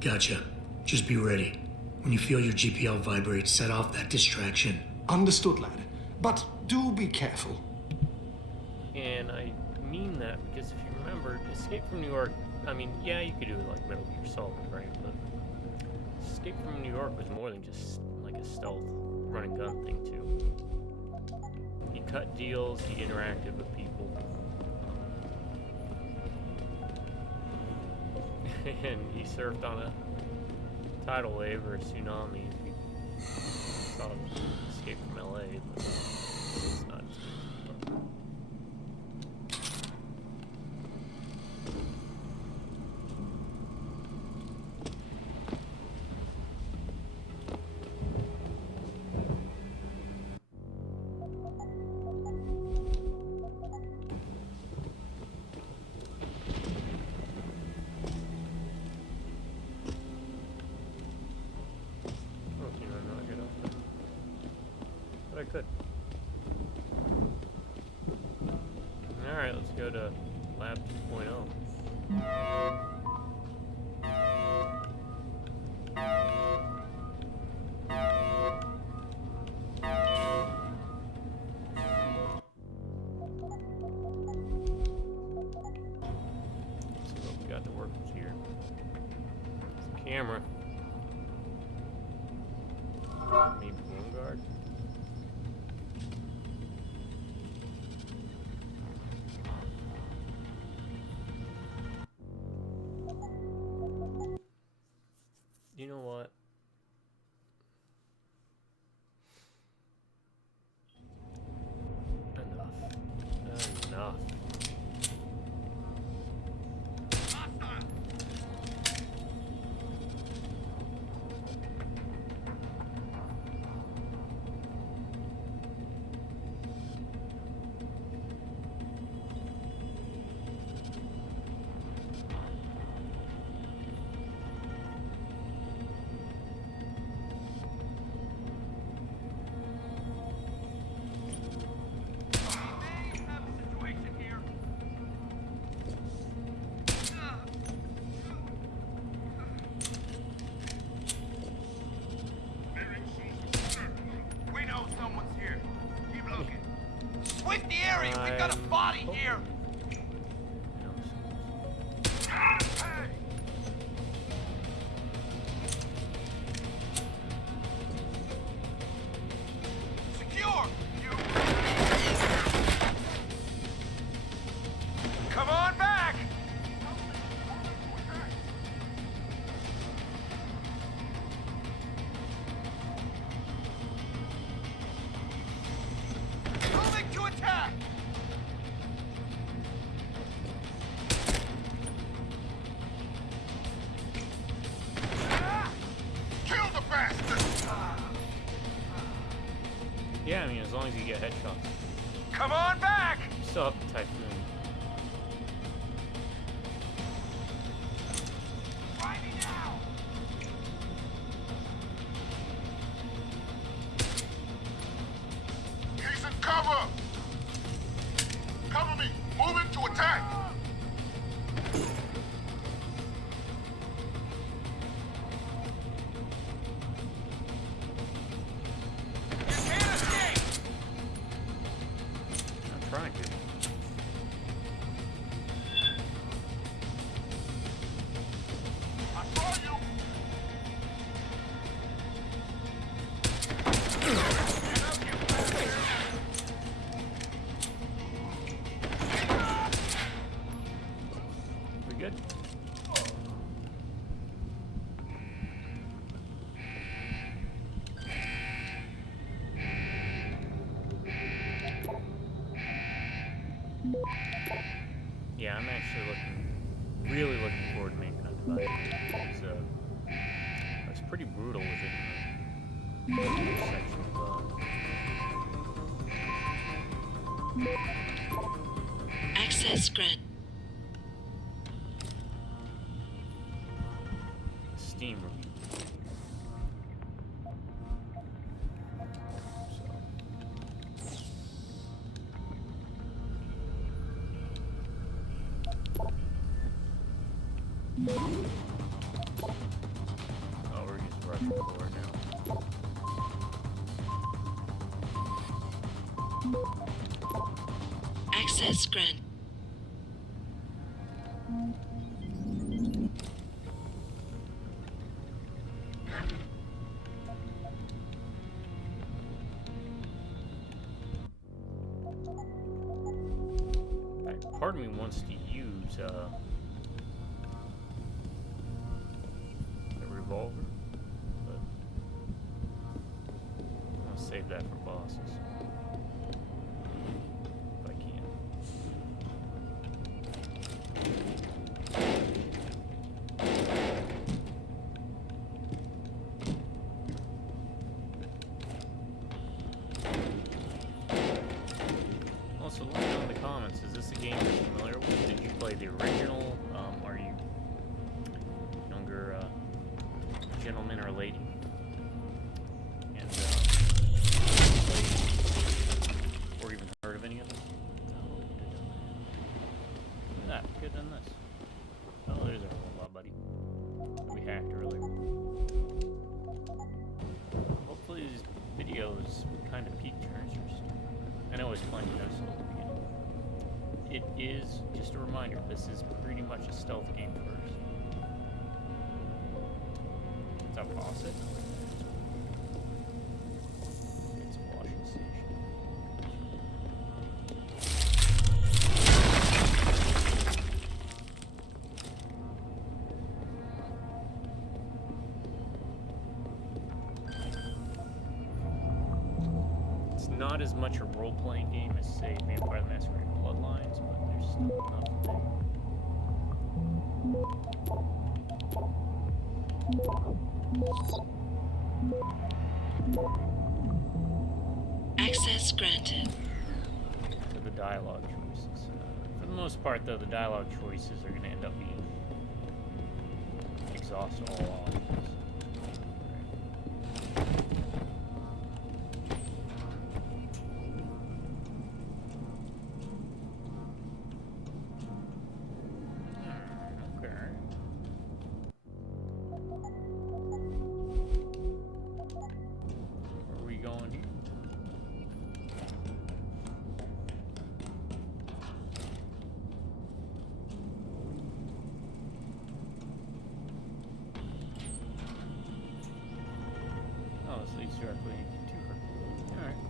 Gotcha. Just be ready. When you feel your GPL vibrate, set off that distraction. Understood, lad. But do be careful. And I mean that because if you remember, Escape from New York, I mean, yeah, you could do it like Metal Gear Solid, right? But Escape from New York was more than just like a stealth run and gun thing, too. You cut deals, you interacted with people. And he surfed on a tidal wave or a tsunami. If you saw Escape from LA, but it's not. But I could. Alright, let's go to Lab 2.0. Let's see what we got to work with here. It's a camera. Maybe one guard. You know what? Enough. Enough. Sweep the area! We've got a body here! Secure! Come on back! Moving to attack! Kill the bastard! Yeah, I mean, as long as you get headshots. Come on back! You still have the Typhoon. Find me now! He's in cover! Cover me! Moving to attack! You can't escape! I'm trying to. I saw you! We good? Yeah, I'm actually really looking forward to Mankind Divided. I was pretty brutal with it. section of Access grant. Steam review. Oh, we're just rushing forward now. Access grant. Part of me wants to use a revolver, but I'll save that for bosses if I can. Also, let me know in the comments, is this a game you're familiar with? Did you play the original? Are you younger gentleman or lady? And played or even heard of any of them? Oh, look at that. We could have done this. Oh, there's our robot buddy that we hacked earlier. Hopefully these videos kind of piqued your interest. I know it's plenty no slow at the beginning. It is, just a reminder, this is pretty much a stealth game first. It's our faucet. It's a washing station. It's not as much a role-playing game as, say, Vampire the Masquerade Bloodlines, but there's still enough there. Access granted. To the dialogue choices. For the most part, though, the dialogue choices are going to end up being exhaust all options. Directly to her. Alright.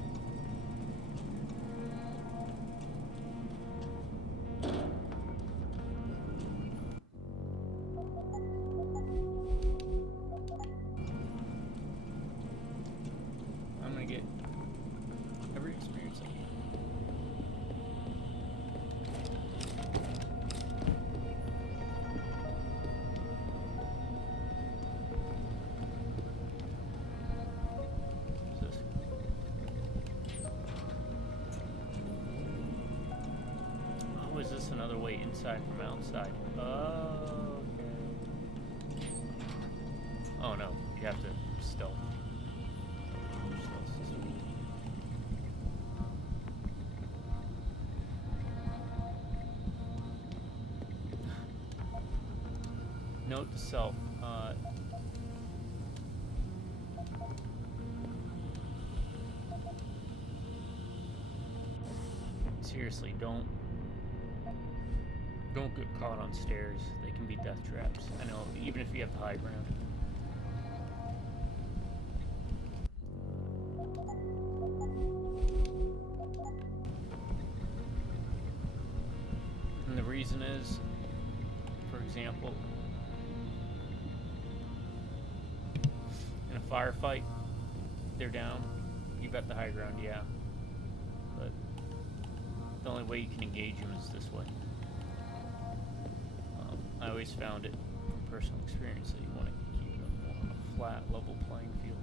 I'm gonna get every experience I can. Is this another way inside from outside? Oh, okay. Oh no, you have to stealth. Note to self. Seriously, don't get caught on stairs. They can be death traps. I know, even if you have the high ground. And the reason is, for example, in a firefight, they're down. You've got the high ground, yeah. But the only way you can engage them is this way. I always found it from personal experience that you want to keep them more on a flat, level playing field.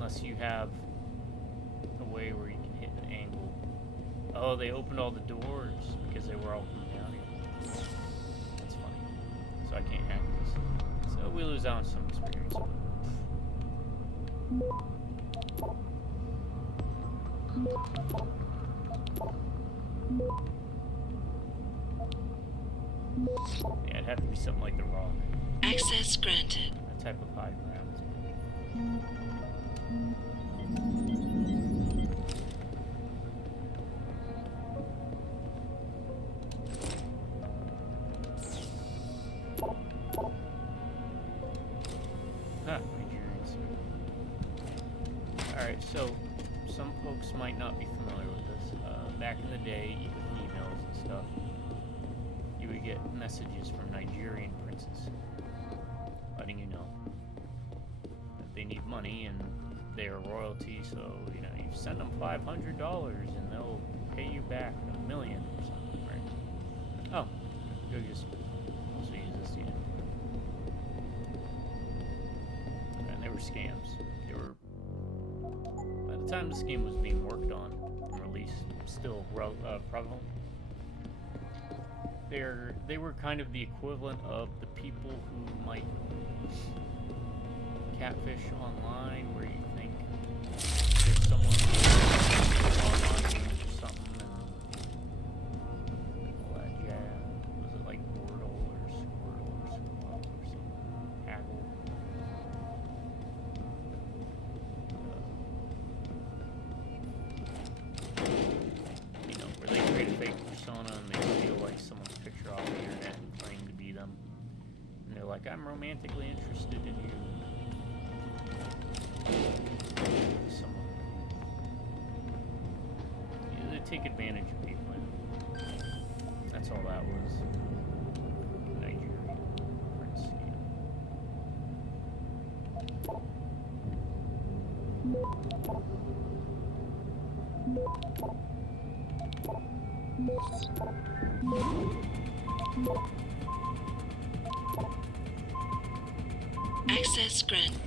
Unless you have a way where you can hit an angle. Oh, they opened all the doors because they were all coming down here. That's funny. So I can't hack this. So we lose out on some experience. Yeah, it'd have to be something like The Rock. Access granted. That type of high ground. Nigerians. Alright, so some folks might not be familiar with this. Back in the day, with emails and stuff, you would get messages from Nigerian princes letting you know that they need money and they are royalty, so you send them $500 and they'll pay you back $1 million or something, right? Oh, go just also use this unit. And they were scams. They were, by the time this game was being worked on and released, still prevalent. They were kind of the equivalent of the people who might catfish online, where you think there's someone online or something and all that jazz. Was it like Wordle or Squirtle or Squirtle or something? Haggle. Where they create a fake persona and they steal like someone's picture off the internet and claim to be them. And they're like, I'm romantically interested in you. Someone. Yeah, they take advantage of people. That's all that was. Nigeria. Prince scam. Access granted.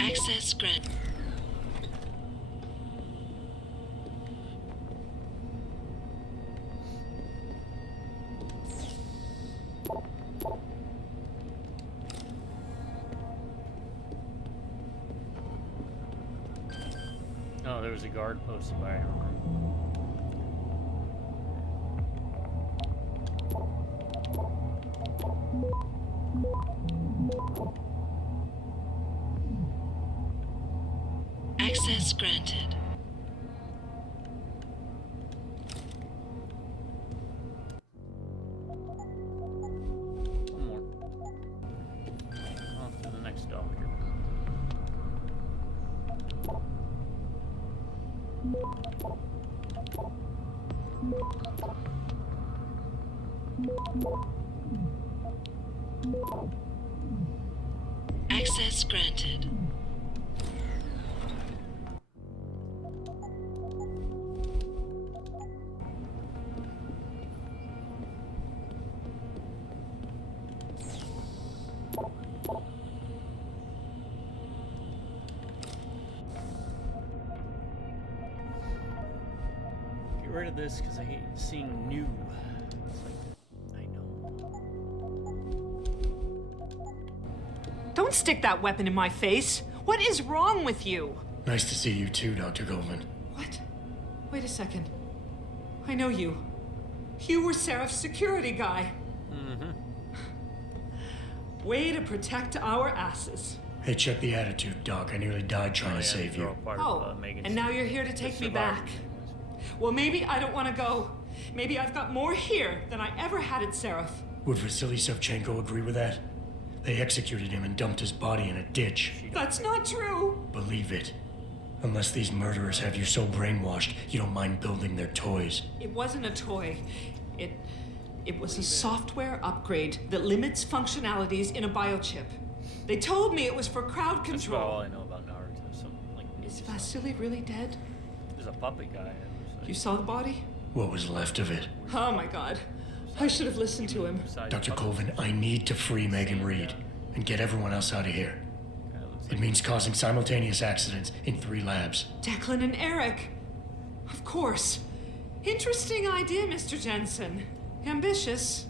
Access granted. Oh, there was a guard posted by her. Access granted. One more. Off to the next doctor. Access granted. Get rid of this because I hate seeing new. It's like, I know. Don't stick that weapon in my face. What is wrong with you? Nice to see you too, Dr. Goldman. What? Wait a second. I know you. You were Seraph's security guy. Mm-hmm. Way to protect our asses. Hey, check the attitude, Doc. I nearly died trying to save you. Oh, and now you're here to take me back. Well, maybe I don't want to go. Maybe I've got more here than I ever had at Seraph. Would Vasily Savchenko agree with that? They executed him and dumped his body in a ditch. That's not true! Believe it. Unless these murderers have you so brainwashed, you don't mind building their toys. It wasn't a toy. It was a software upgrade that limits functionalities in a biochip. They told me it was for crowd That's control. about all I know about Naruto. Some, like, Is Vasily really dead? There's a puppet guy. You saw the body? What was left of it? Oh my god. I should have listened to him. Dr. Colvin, I need to free Megan Reed and get everyone else out of here. It means causing simultaneous accidents in 3 labs. Declan and Eric. Of course. Interesting idea, Mr. Jensen. Ambitious,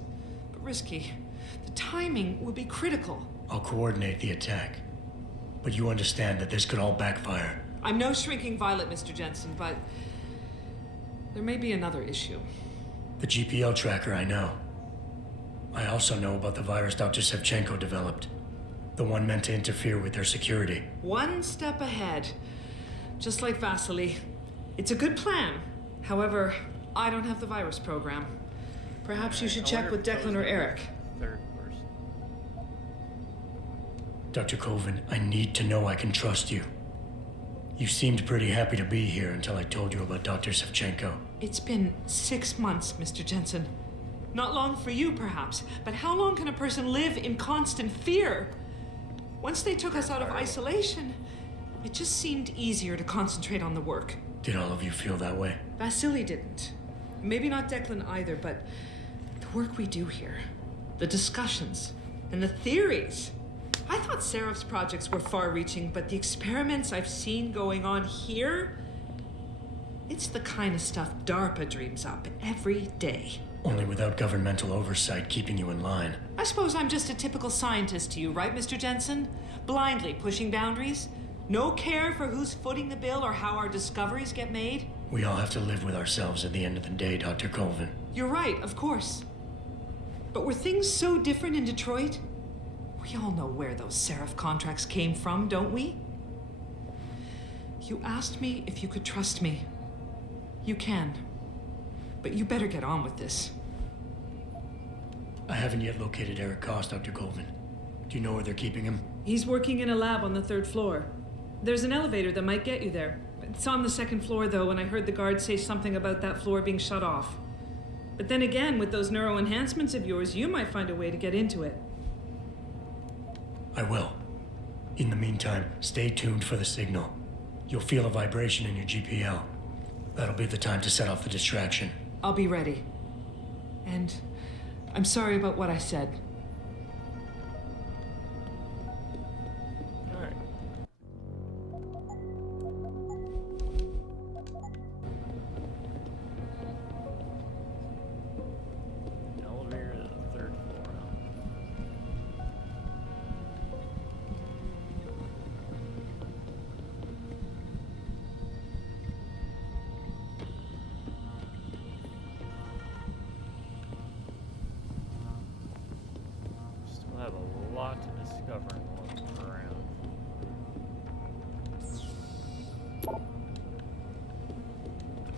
but risky. The timing will be critical. I'll coordinate the attack. But you understand that this could all backfire. I'm no shrinking violet, Mr. Jensen, but there may be another issue. The GPL tracker, I know. I also know about the virus Dr. Sevchenko developed. The one meant to interfere with their security. One step ahead. Just like Vasily. It's a good plan. However, I don't have the virus program. Perhaps you should check with Declan or Eric. Third person. Dr. Colvin, I need to know I can trust you. You seemed pretty happy to be here until I told you about Dr. Sevchenko. It's been 6 months, Mr. Jensen. Not long for you, perhaps, but how long can a person live in constant fear? Once they took us out of isolation, it just seemed easier to concentrate on the work. Did all of you feel that way? Vasily didn't. Maybe not Declan either, but the work we do here, the discussions, and the theories. I thought Seraph's projects were far-reaching, but the experiments I've seen going on here, it's the kind of stuff DARPA dreams up every day. Only without governmental oversight keeping you in line. I suppose I'm just a typical scientist to you, right, Mr. Jensen? Blindly pushing boundaries? No care for who's footing the bill or how our discoveries get made? We all have to live with ourselves at the end of the day, Dr. Colvin. You're right, of course. But were things so different in Detroit? We all know where those Seraph contracts came from, don't we? You asked me if you could trust me. You can. But you better get on with this. I haven't yet located Eric Koss, Dr. Colvin. Do you know where they're keeping him? He's working in a lab on the 3rd floor. There's an elevator that might get you there. It's on the 2nd floor, though, and I heard the guard say something about that floor being shut off. But then again, with those neuro enhancements of yours, you might find a way to get into it. I will. In the meantime, stay tuned for the signal. You'll feel a vibration in your GPL. That'll be the time to set off the distraction. I'll be ready. And I'm sorry about what I said. Alright. Elevator to the 3rd floor. Still have a lot to discover and look around.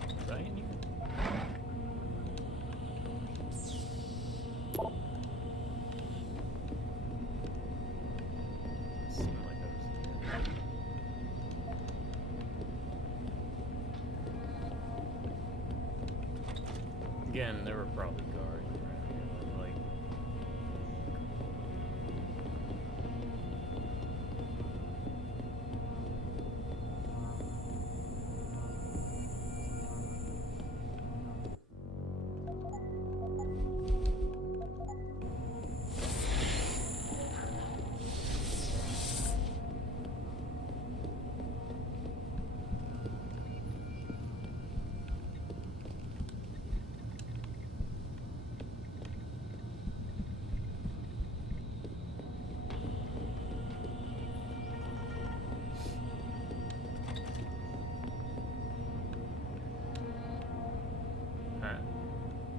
Is that in here? Seemed like I was here. Again, there were probably guards around here, like.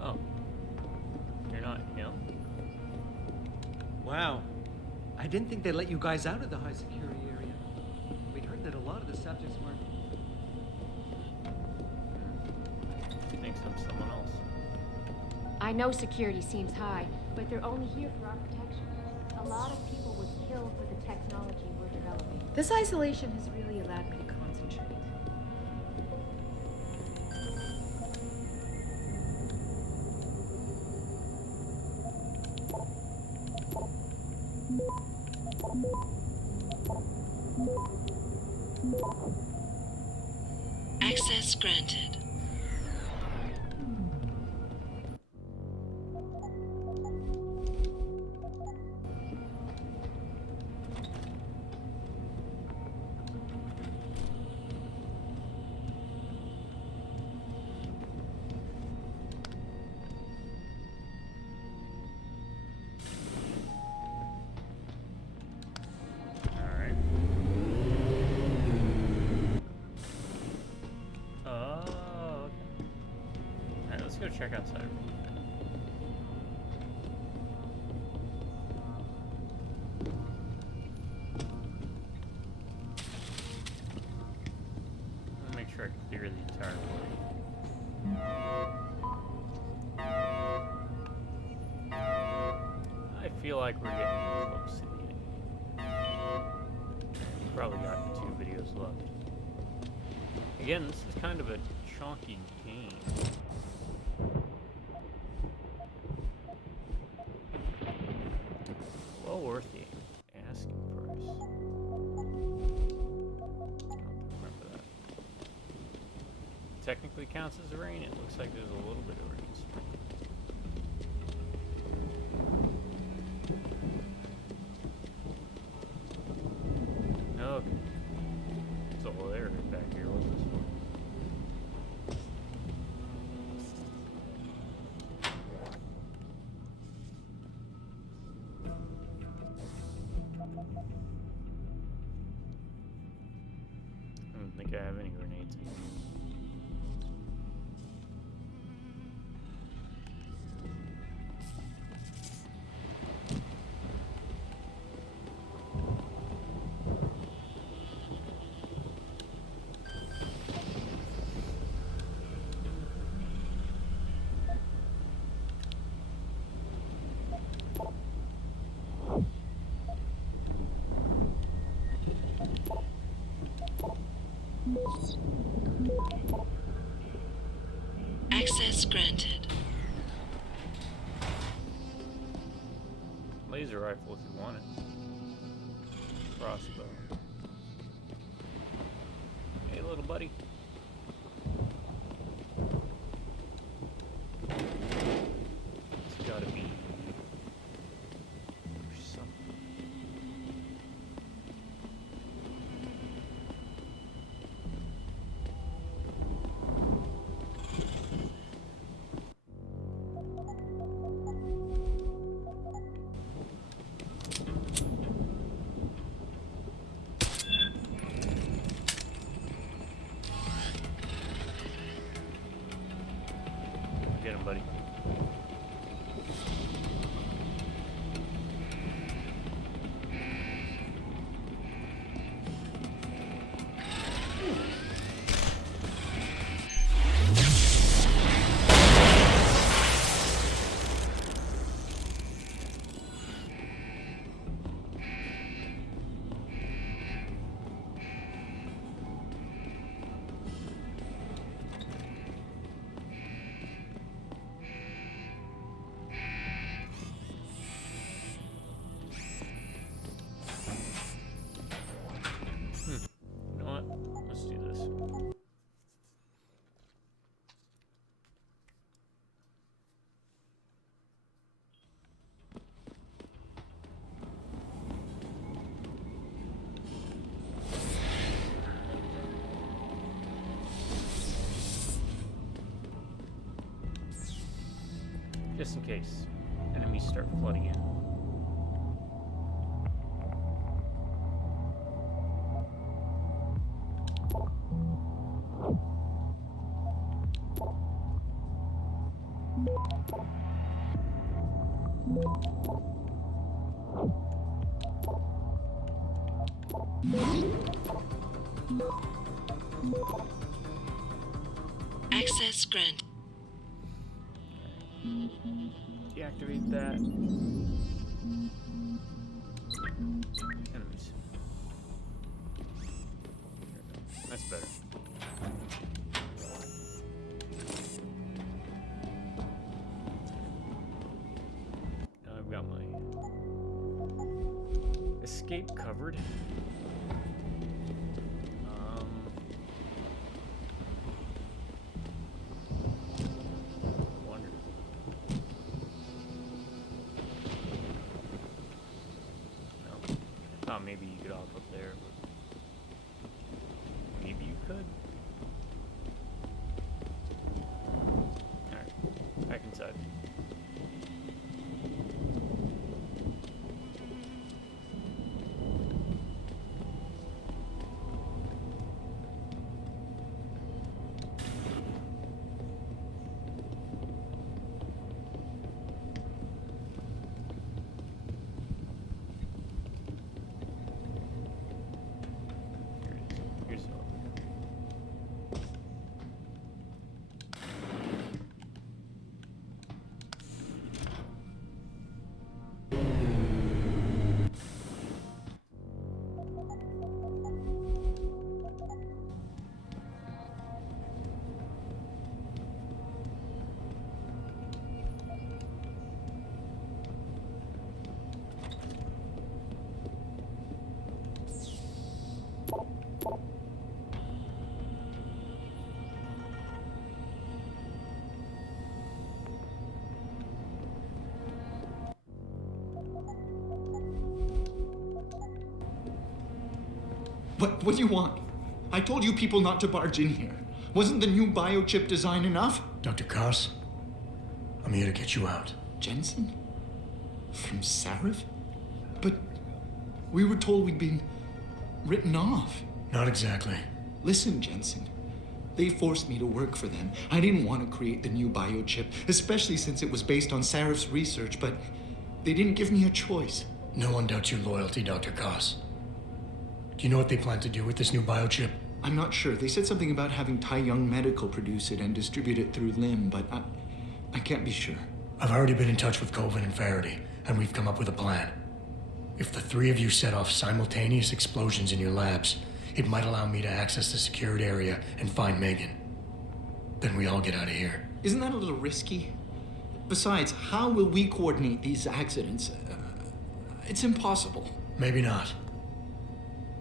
Oh. You're not him? Wow. I didn't think they'd let you guys out of the high security area. We'd heard that a lot of the subjects weren't. Thinks I'm someone else. I know security seems high, but they're only here for our protection. A lot of people pill for the technology we're developing. This isolation has really allowed me to concentrate. Access granted. Let's go check outside. I'll make sure I clear the entire place. I feel like we're getting close to the end. Probably got 2 videos left. Again, this is kind of a chunky game. Well worth the asking price. Remember that. Technically counts as rain. It looks like there's a little bit of rain sprinkled. Okay. It's all there back here. What's this for? I don't think I have any grenades. Access granted. Laser rifle if you want it. Crossbow. Hey, little buddy. It's gotta be something. Get him, buddy. You know what? Let's do this. Just in case enemies start flooding in. Access granted. Deactivate that. Enemies. That's better. Now I've got my escape covered. Wonder. No. I thought maybe you could hop up there, but maybe you could. Alright, back inside. Here's the What do you want? I told you people not to barge in here. Wasn't the new biochip design enough? Dr. Koss, I'm here to get you out. Jensen? From Sarif? But we were told we'd been written off. Not exactly. Listen, Jensen. They forced me to work for them. I didn't want to create the new biochip, especially since it was based on Sarif's research, but they didn't give me a choice. No one doubts your loyalty, Dr. Koss. Do you know what they plan to do with this new biochip? I'm not sure. They said something about having Tai Young Medical produce it and distribute it through LIM, but I can't be sure. I've already been in touch with Colvin and Faraday, and we've come up with a plan. If the three of you set off simultaneous explosions in your labs, it might allow me to access the secured area and find Megan. Then we all get out of here. Isn't that a little risky? Besides, how will we coordinate these accidents? It's impossible. Maybe not.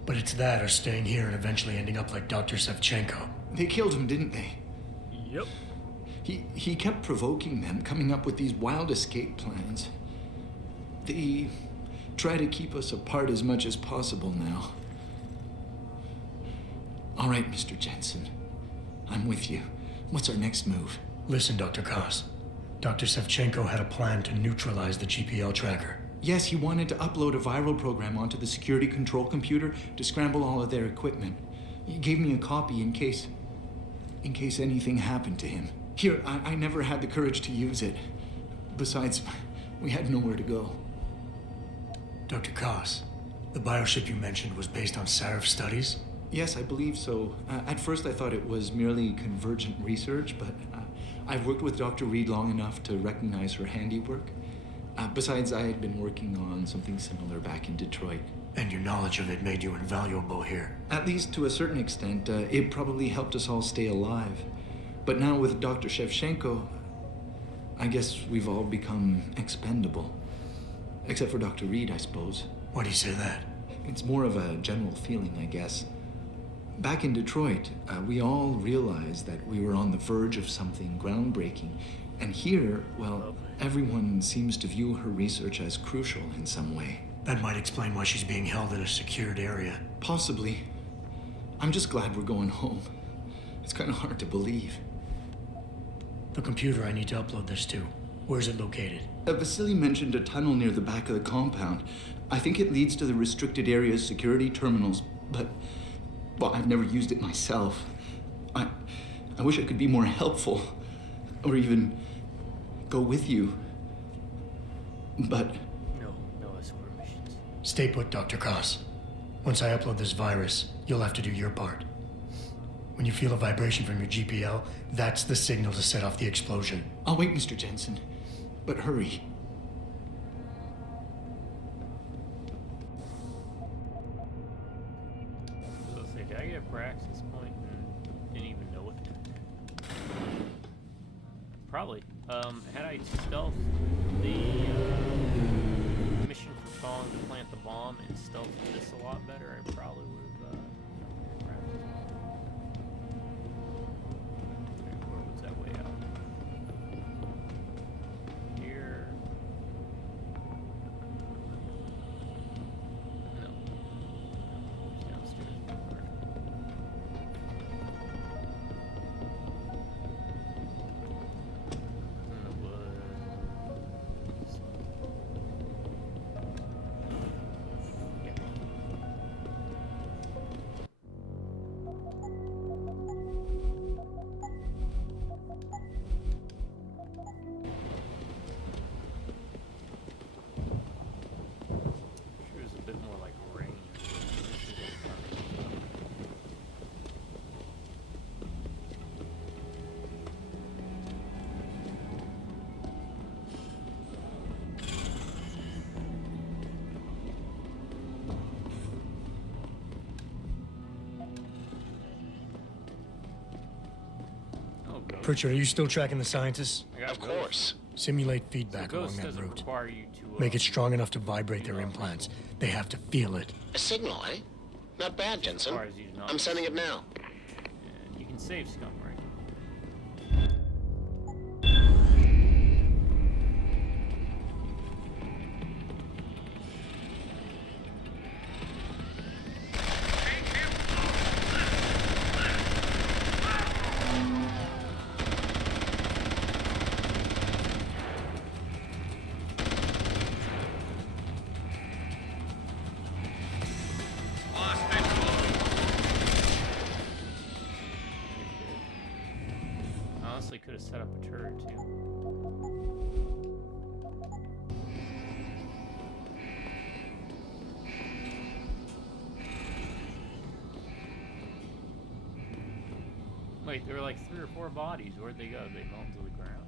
But it's that or staying here and eventually ending up like Dr. Sevchenko. They killed him, didn't they? Yep. He kept provoking them, coming up with these wild escape plans. They try to keep us apart as much as possible now. All right, Mr. Jensen. I'm with you. What's our next move? Listen, Dr. Koss. Dr. Sevchenko had a plan to neutralize the GPL tracker. Yes, he wanted to upload a viral program onto the security control computer to scramble all of their equipment. He gave me a copy in case anything happened to him. Here, I never had the courage to use it. Besides, we had nowhere to go. Dr. Koss, the biochip you mentioned was based on Sarif studies? Yes, I believe so. At first I thought it was merely convergent research, but I've worked with Dr. Reed long enough to recognize her handiwork. Besides, I had been working on something similar back in Detroit. And your knowledge of it made you invaluable here. At least to a certain extent, it probably helped us all stay alive. But now with Dr. Shevchenko, I guess we've all become expendable. Except for Dr. Reed, I suppose. Why do you say that? It's more of a general feeling, I guess. Back in Detroit, we all realized that we were on the verge of something groundbreaking. And here, well, everyone seems to view her research as crucial in some way. That might explain why she's being held in a secured area. Possibly. I'm just glad we're going home. It's kind of hard to believe. The computer I need to upload this to, where's it located? Vasily mentioned a tunnel near the back of the compound. I think it leads to the restricted area's security terminals, but, well, I've never used it myself. I wish I could be more helpful, or even go with you. But... No escort missions. Stay put, Dr. Koss. Once I upload this virus, you'll have to do your part. When you feel a vibration from your GPL, that's the signal to set off the explosion. I'll wait, Mr. Jensen. But hurry. Did I get a praxis point and didn't even know it? Probably. Had I stealth the mission for falling to plant the bomb and stealth this a lot better, I probably would have where was that way out? Here. No. Downstairs. Pritchard, are you still tracking the scientists? Of course. Simulate feedback along that route. Make it strong enough to vibrate their implants. They have to feel it. A signal, eh? Not bad, Jensen. I'm sending it now. And you can save scum, right? Could have set up a turret too. Wait, there were like 3 or 4 bodies. Where'd they go? They fell to the ground.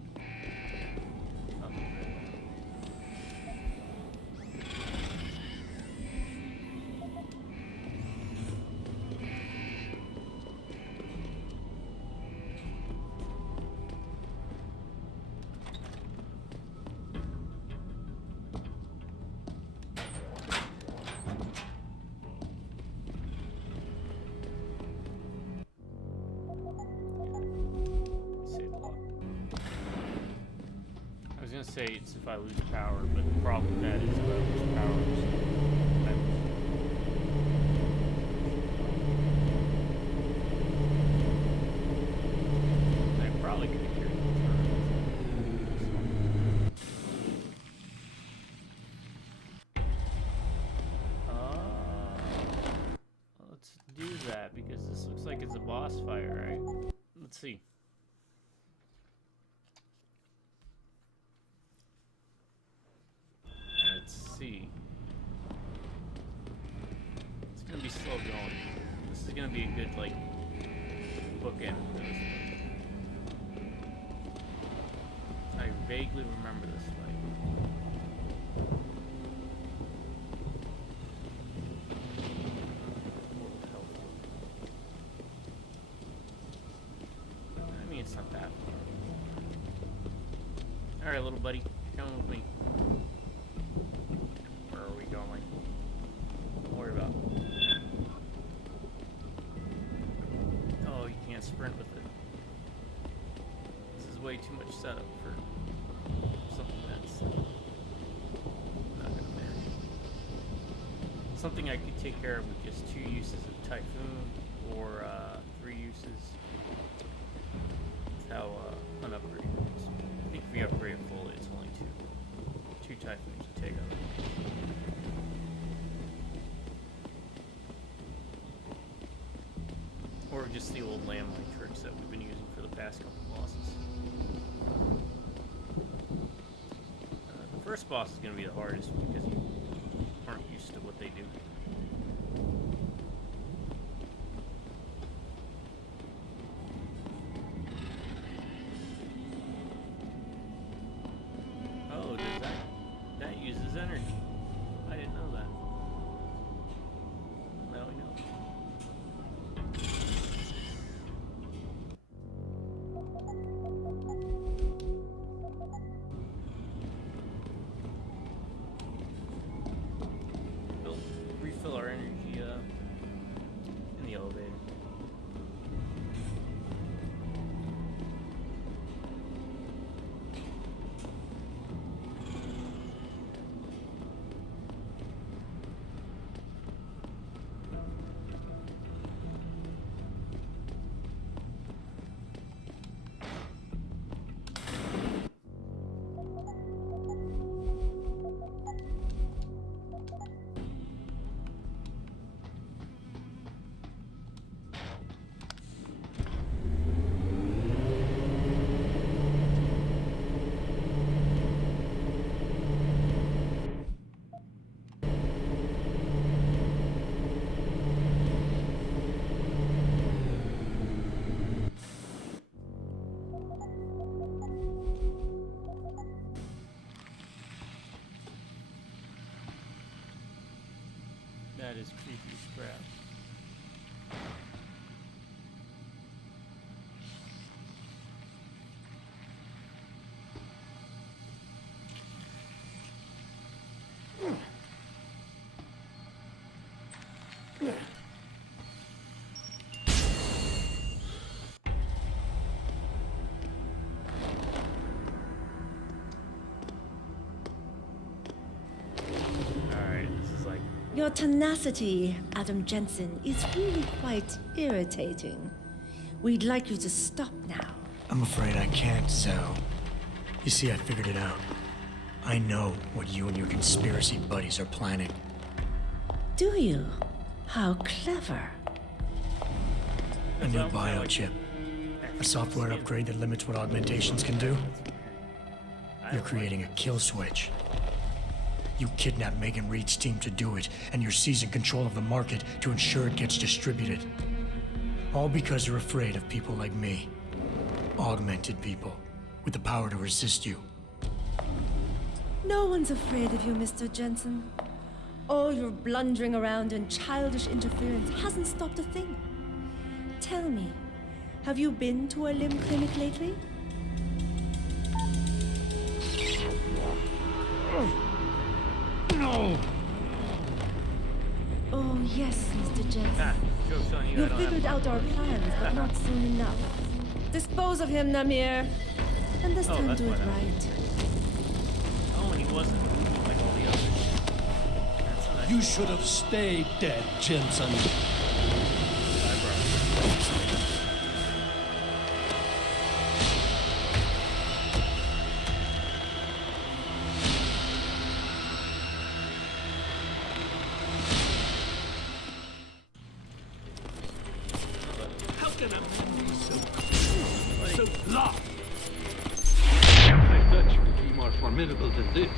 Oh, say it's if I lose power, but the problem with that is if I lose power, I probably could have cured the let's do that because this looks like it's a boss fight, right? Let's see. Let's see. It's gonna be slow going. This is gonna be a good, like, bookend for this fight. I vaguely remember this fight. I mean, it's not that far. Alright, little buddy. Come with me. Going. Don't worry about it. Oh, you can't sprint with it. This is way too much setup for something that's not gonna matter. Something I could take care of with just 2 uses of Typhoon or 3 uses. That's how unupgraded it is. I think if you upgrade it fully, it's only 2 Typhoons to take out. Or just the old landmine tricks that we've been using for the past couple bosses. The first boss is going to be the hardest because you aren't used to what they do. Oh, does that uses energy? I didn't know that. Now we know. That is creepy as crap. Your tenacity, Adam Jensen, is really quite irritating. We'd like you to stop now. I'm afraid I can't, Zell. You see, I figured it out. I know what you and your conspiracy buddies are planning. Do you? How clever. A new biochip. A software upgrade that limits what augmentations can do. You're creating a kill switch. You kidnapped Megan Reed's team to do it, and you're seizing control of the market to ensure it gets distributed. All because you're afraid of people like me. Augmented people, with the power to resist you. No one's afraid of you, Mr. Jensen. All your blundering around and childish interference hasn't stopped a thing. Tell me, have you been to a limb clinic lately? No! Oh, yes, Mr. Jensen. Ah, joke's on you. You figured out our plans, but not soon enough. Dispose of him, Namir. And this time do it right. Oh, and he wasn't like all the others. You should have stayed dead, Jensen. Formidable than this.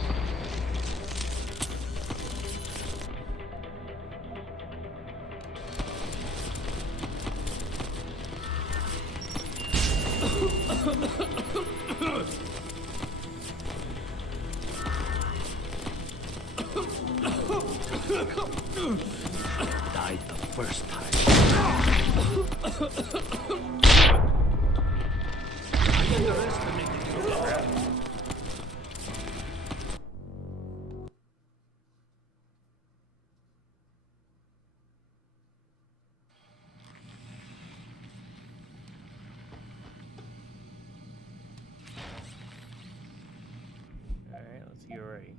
Died the first time. I underestimated you. Get ready.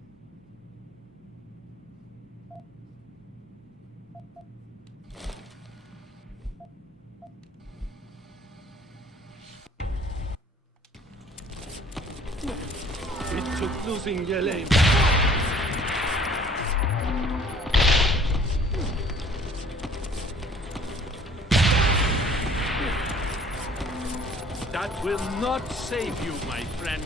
It took losing Yelena. That will not save you, my friend.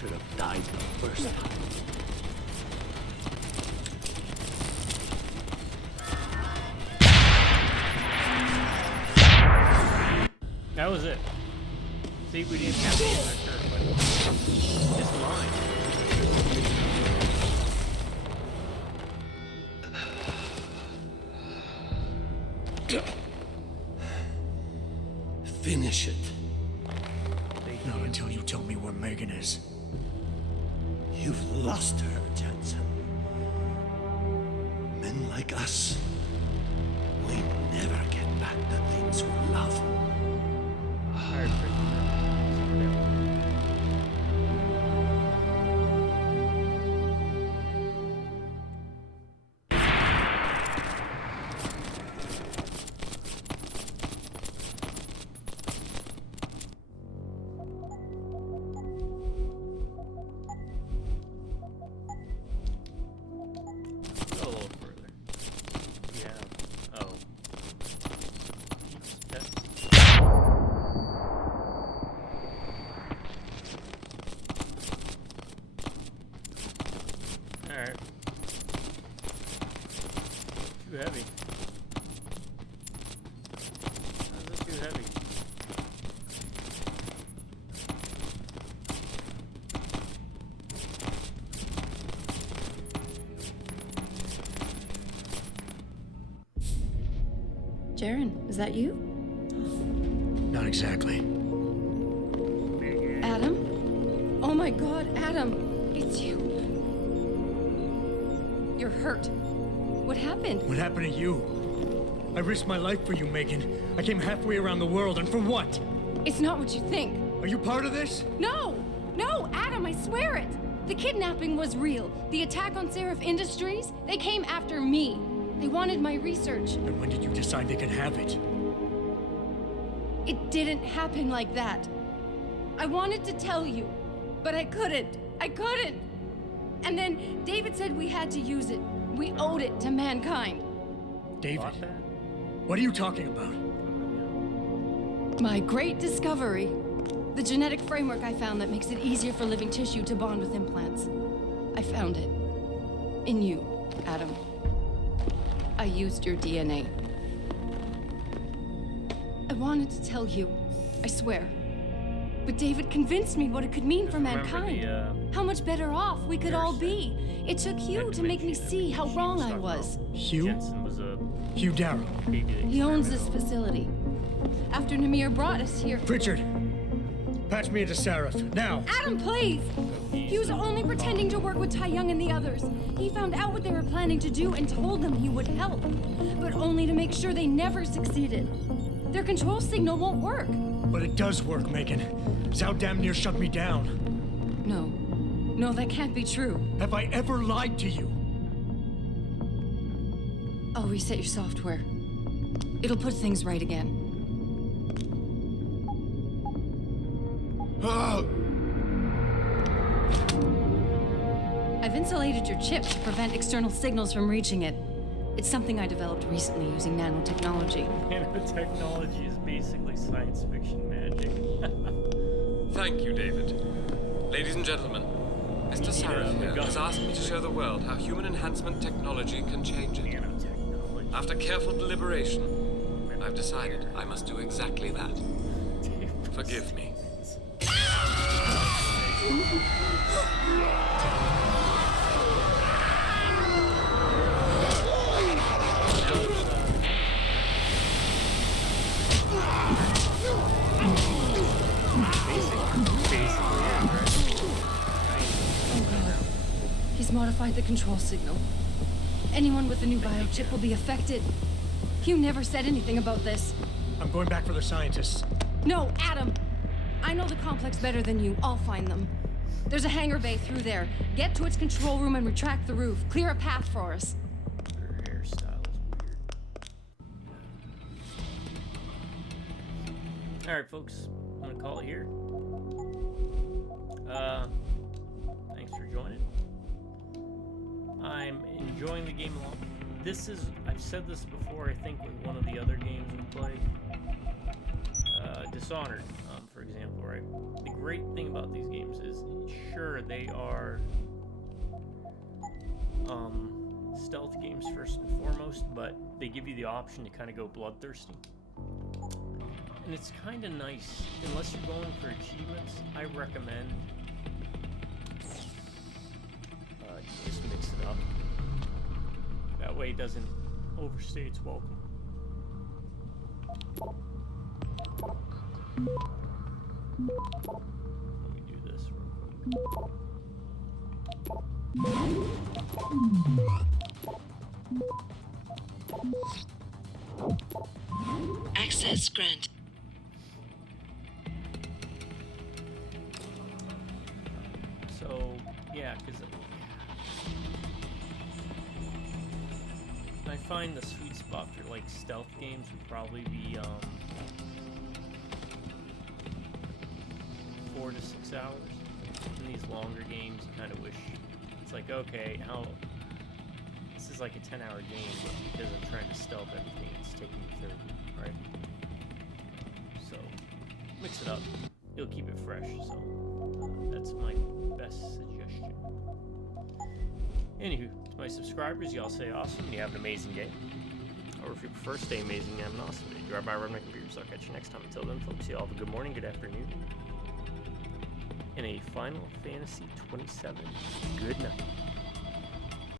Should have died the first time. That was it. See, we didn't have to use our turn, but just mine. Finish it. Not until you tell me where Megan is. You've lost her, Jensen. Men like us, we never get back the things we love. Too heavy. How's this too heavy? Jaren, is that you? Not exactly. Adam? Oh my god, Adam! It's you. You're hurt. What happened? What happened to you? I risked my life for you, Megan. I came halfway around the world, and for what? It's not what you think. Are you part of this? No! No, Adam, I swear it! The kidnapping was real. The attack on Seraph Industries, they came after me. They wanted my research. And when did you decide they could have it? It didn't happen like that. I wanted to tell you, but I couldn't. I couldn't! And then David said we had to use it. We owed it to mankind. David? What are you talking about? My great discovery. The genetic framework I found that makes it easier for living tissue to bond with implants. I found it. In you, Adam. I used your DNA. I wanted to tell you, I swear. But David convinced me what it could mean for mankind. How much better off we could all be. It took Hugh to make me see how wrong I was. Hugh? Hugh Darrow. He owns this facility. After Namir brought us here... Richard! Patch me into Seraph, now! Adam, please! He was only pretending to work with Tai Young and the others. He found out what they were planning to do and told them he would help. But only to make sure they never succeeded. Their control signal won't work. But it does work, Megan. Zhao damn near shut me down. No. No, that can't be true. Have I ever lied to you? I'll reset your software. It'll put things right again. I've insulated your chip to prevent external signals from reaching it. It's something I developed recently using nanotechnology. Nanotechnology is basically science fiction magic. Thank you, David. Ladies and gentlemen, Mr. Sarah here has asked me to show the world how human enhancement technology can change it. After careful deliberation, I've decided I must do exactly that. Forgive me. He's modified the control signal. Anyone with the new biochip will be affected. Hugh never said anything about this. I'm going back for the scientists. No, Adam! I know the complex better than you. I'll find them. There's a hangar bay through there. Get to its control room and retract the roof. Clear a path for us. Her hairstyle is weird. Alright, folks. I'm gonna call it here. Thanks for joining. I'm enjoying the game a lot. This is, I've said this before, I think, with one of the other games we played. Dishonored, for example, right? The great thing about these games is, sure, they are stealth games first and foremost, but they give you the option to kind of go bloodthirsty. And it's kind of nice, unless you're going for achievements, I recommend just mix it up. That way it doesn't overstay its welcome. Let me do this real quick. Access granted. So, yeah, because I find the sweet spot for like stealth games would probably be 4 to 6 hours. In these longer games, you kind of wish it's like, okay, how this is like a 10-hour game, but because I'm trying to stealth everything, it's taking me 30, right? So mix it up. It'll keep it fresh. So that's my best suggestion. Anywho, to my subscribers, y'all stay awesome and you have an amazing day. Or if you prefer, stay amazing and have an awesome day. Drive by, rub my computers. I'll catch you next time. Until then, folks, y'all have a good morning, good afternoon, and a Final Fantasy XXVII good night.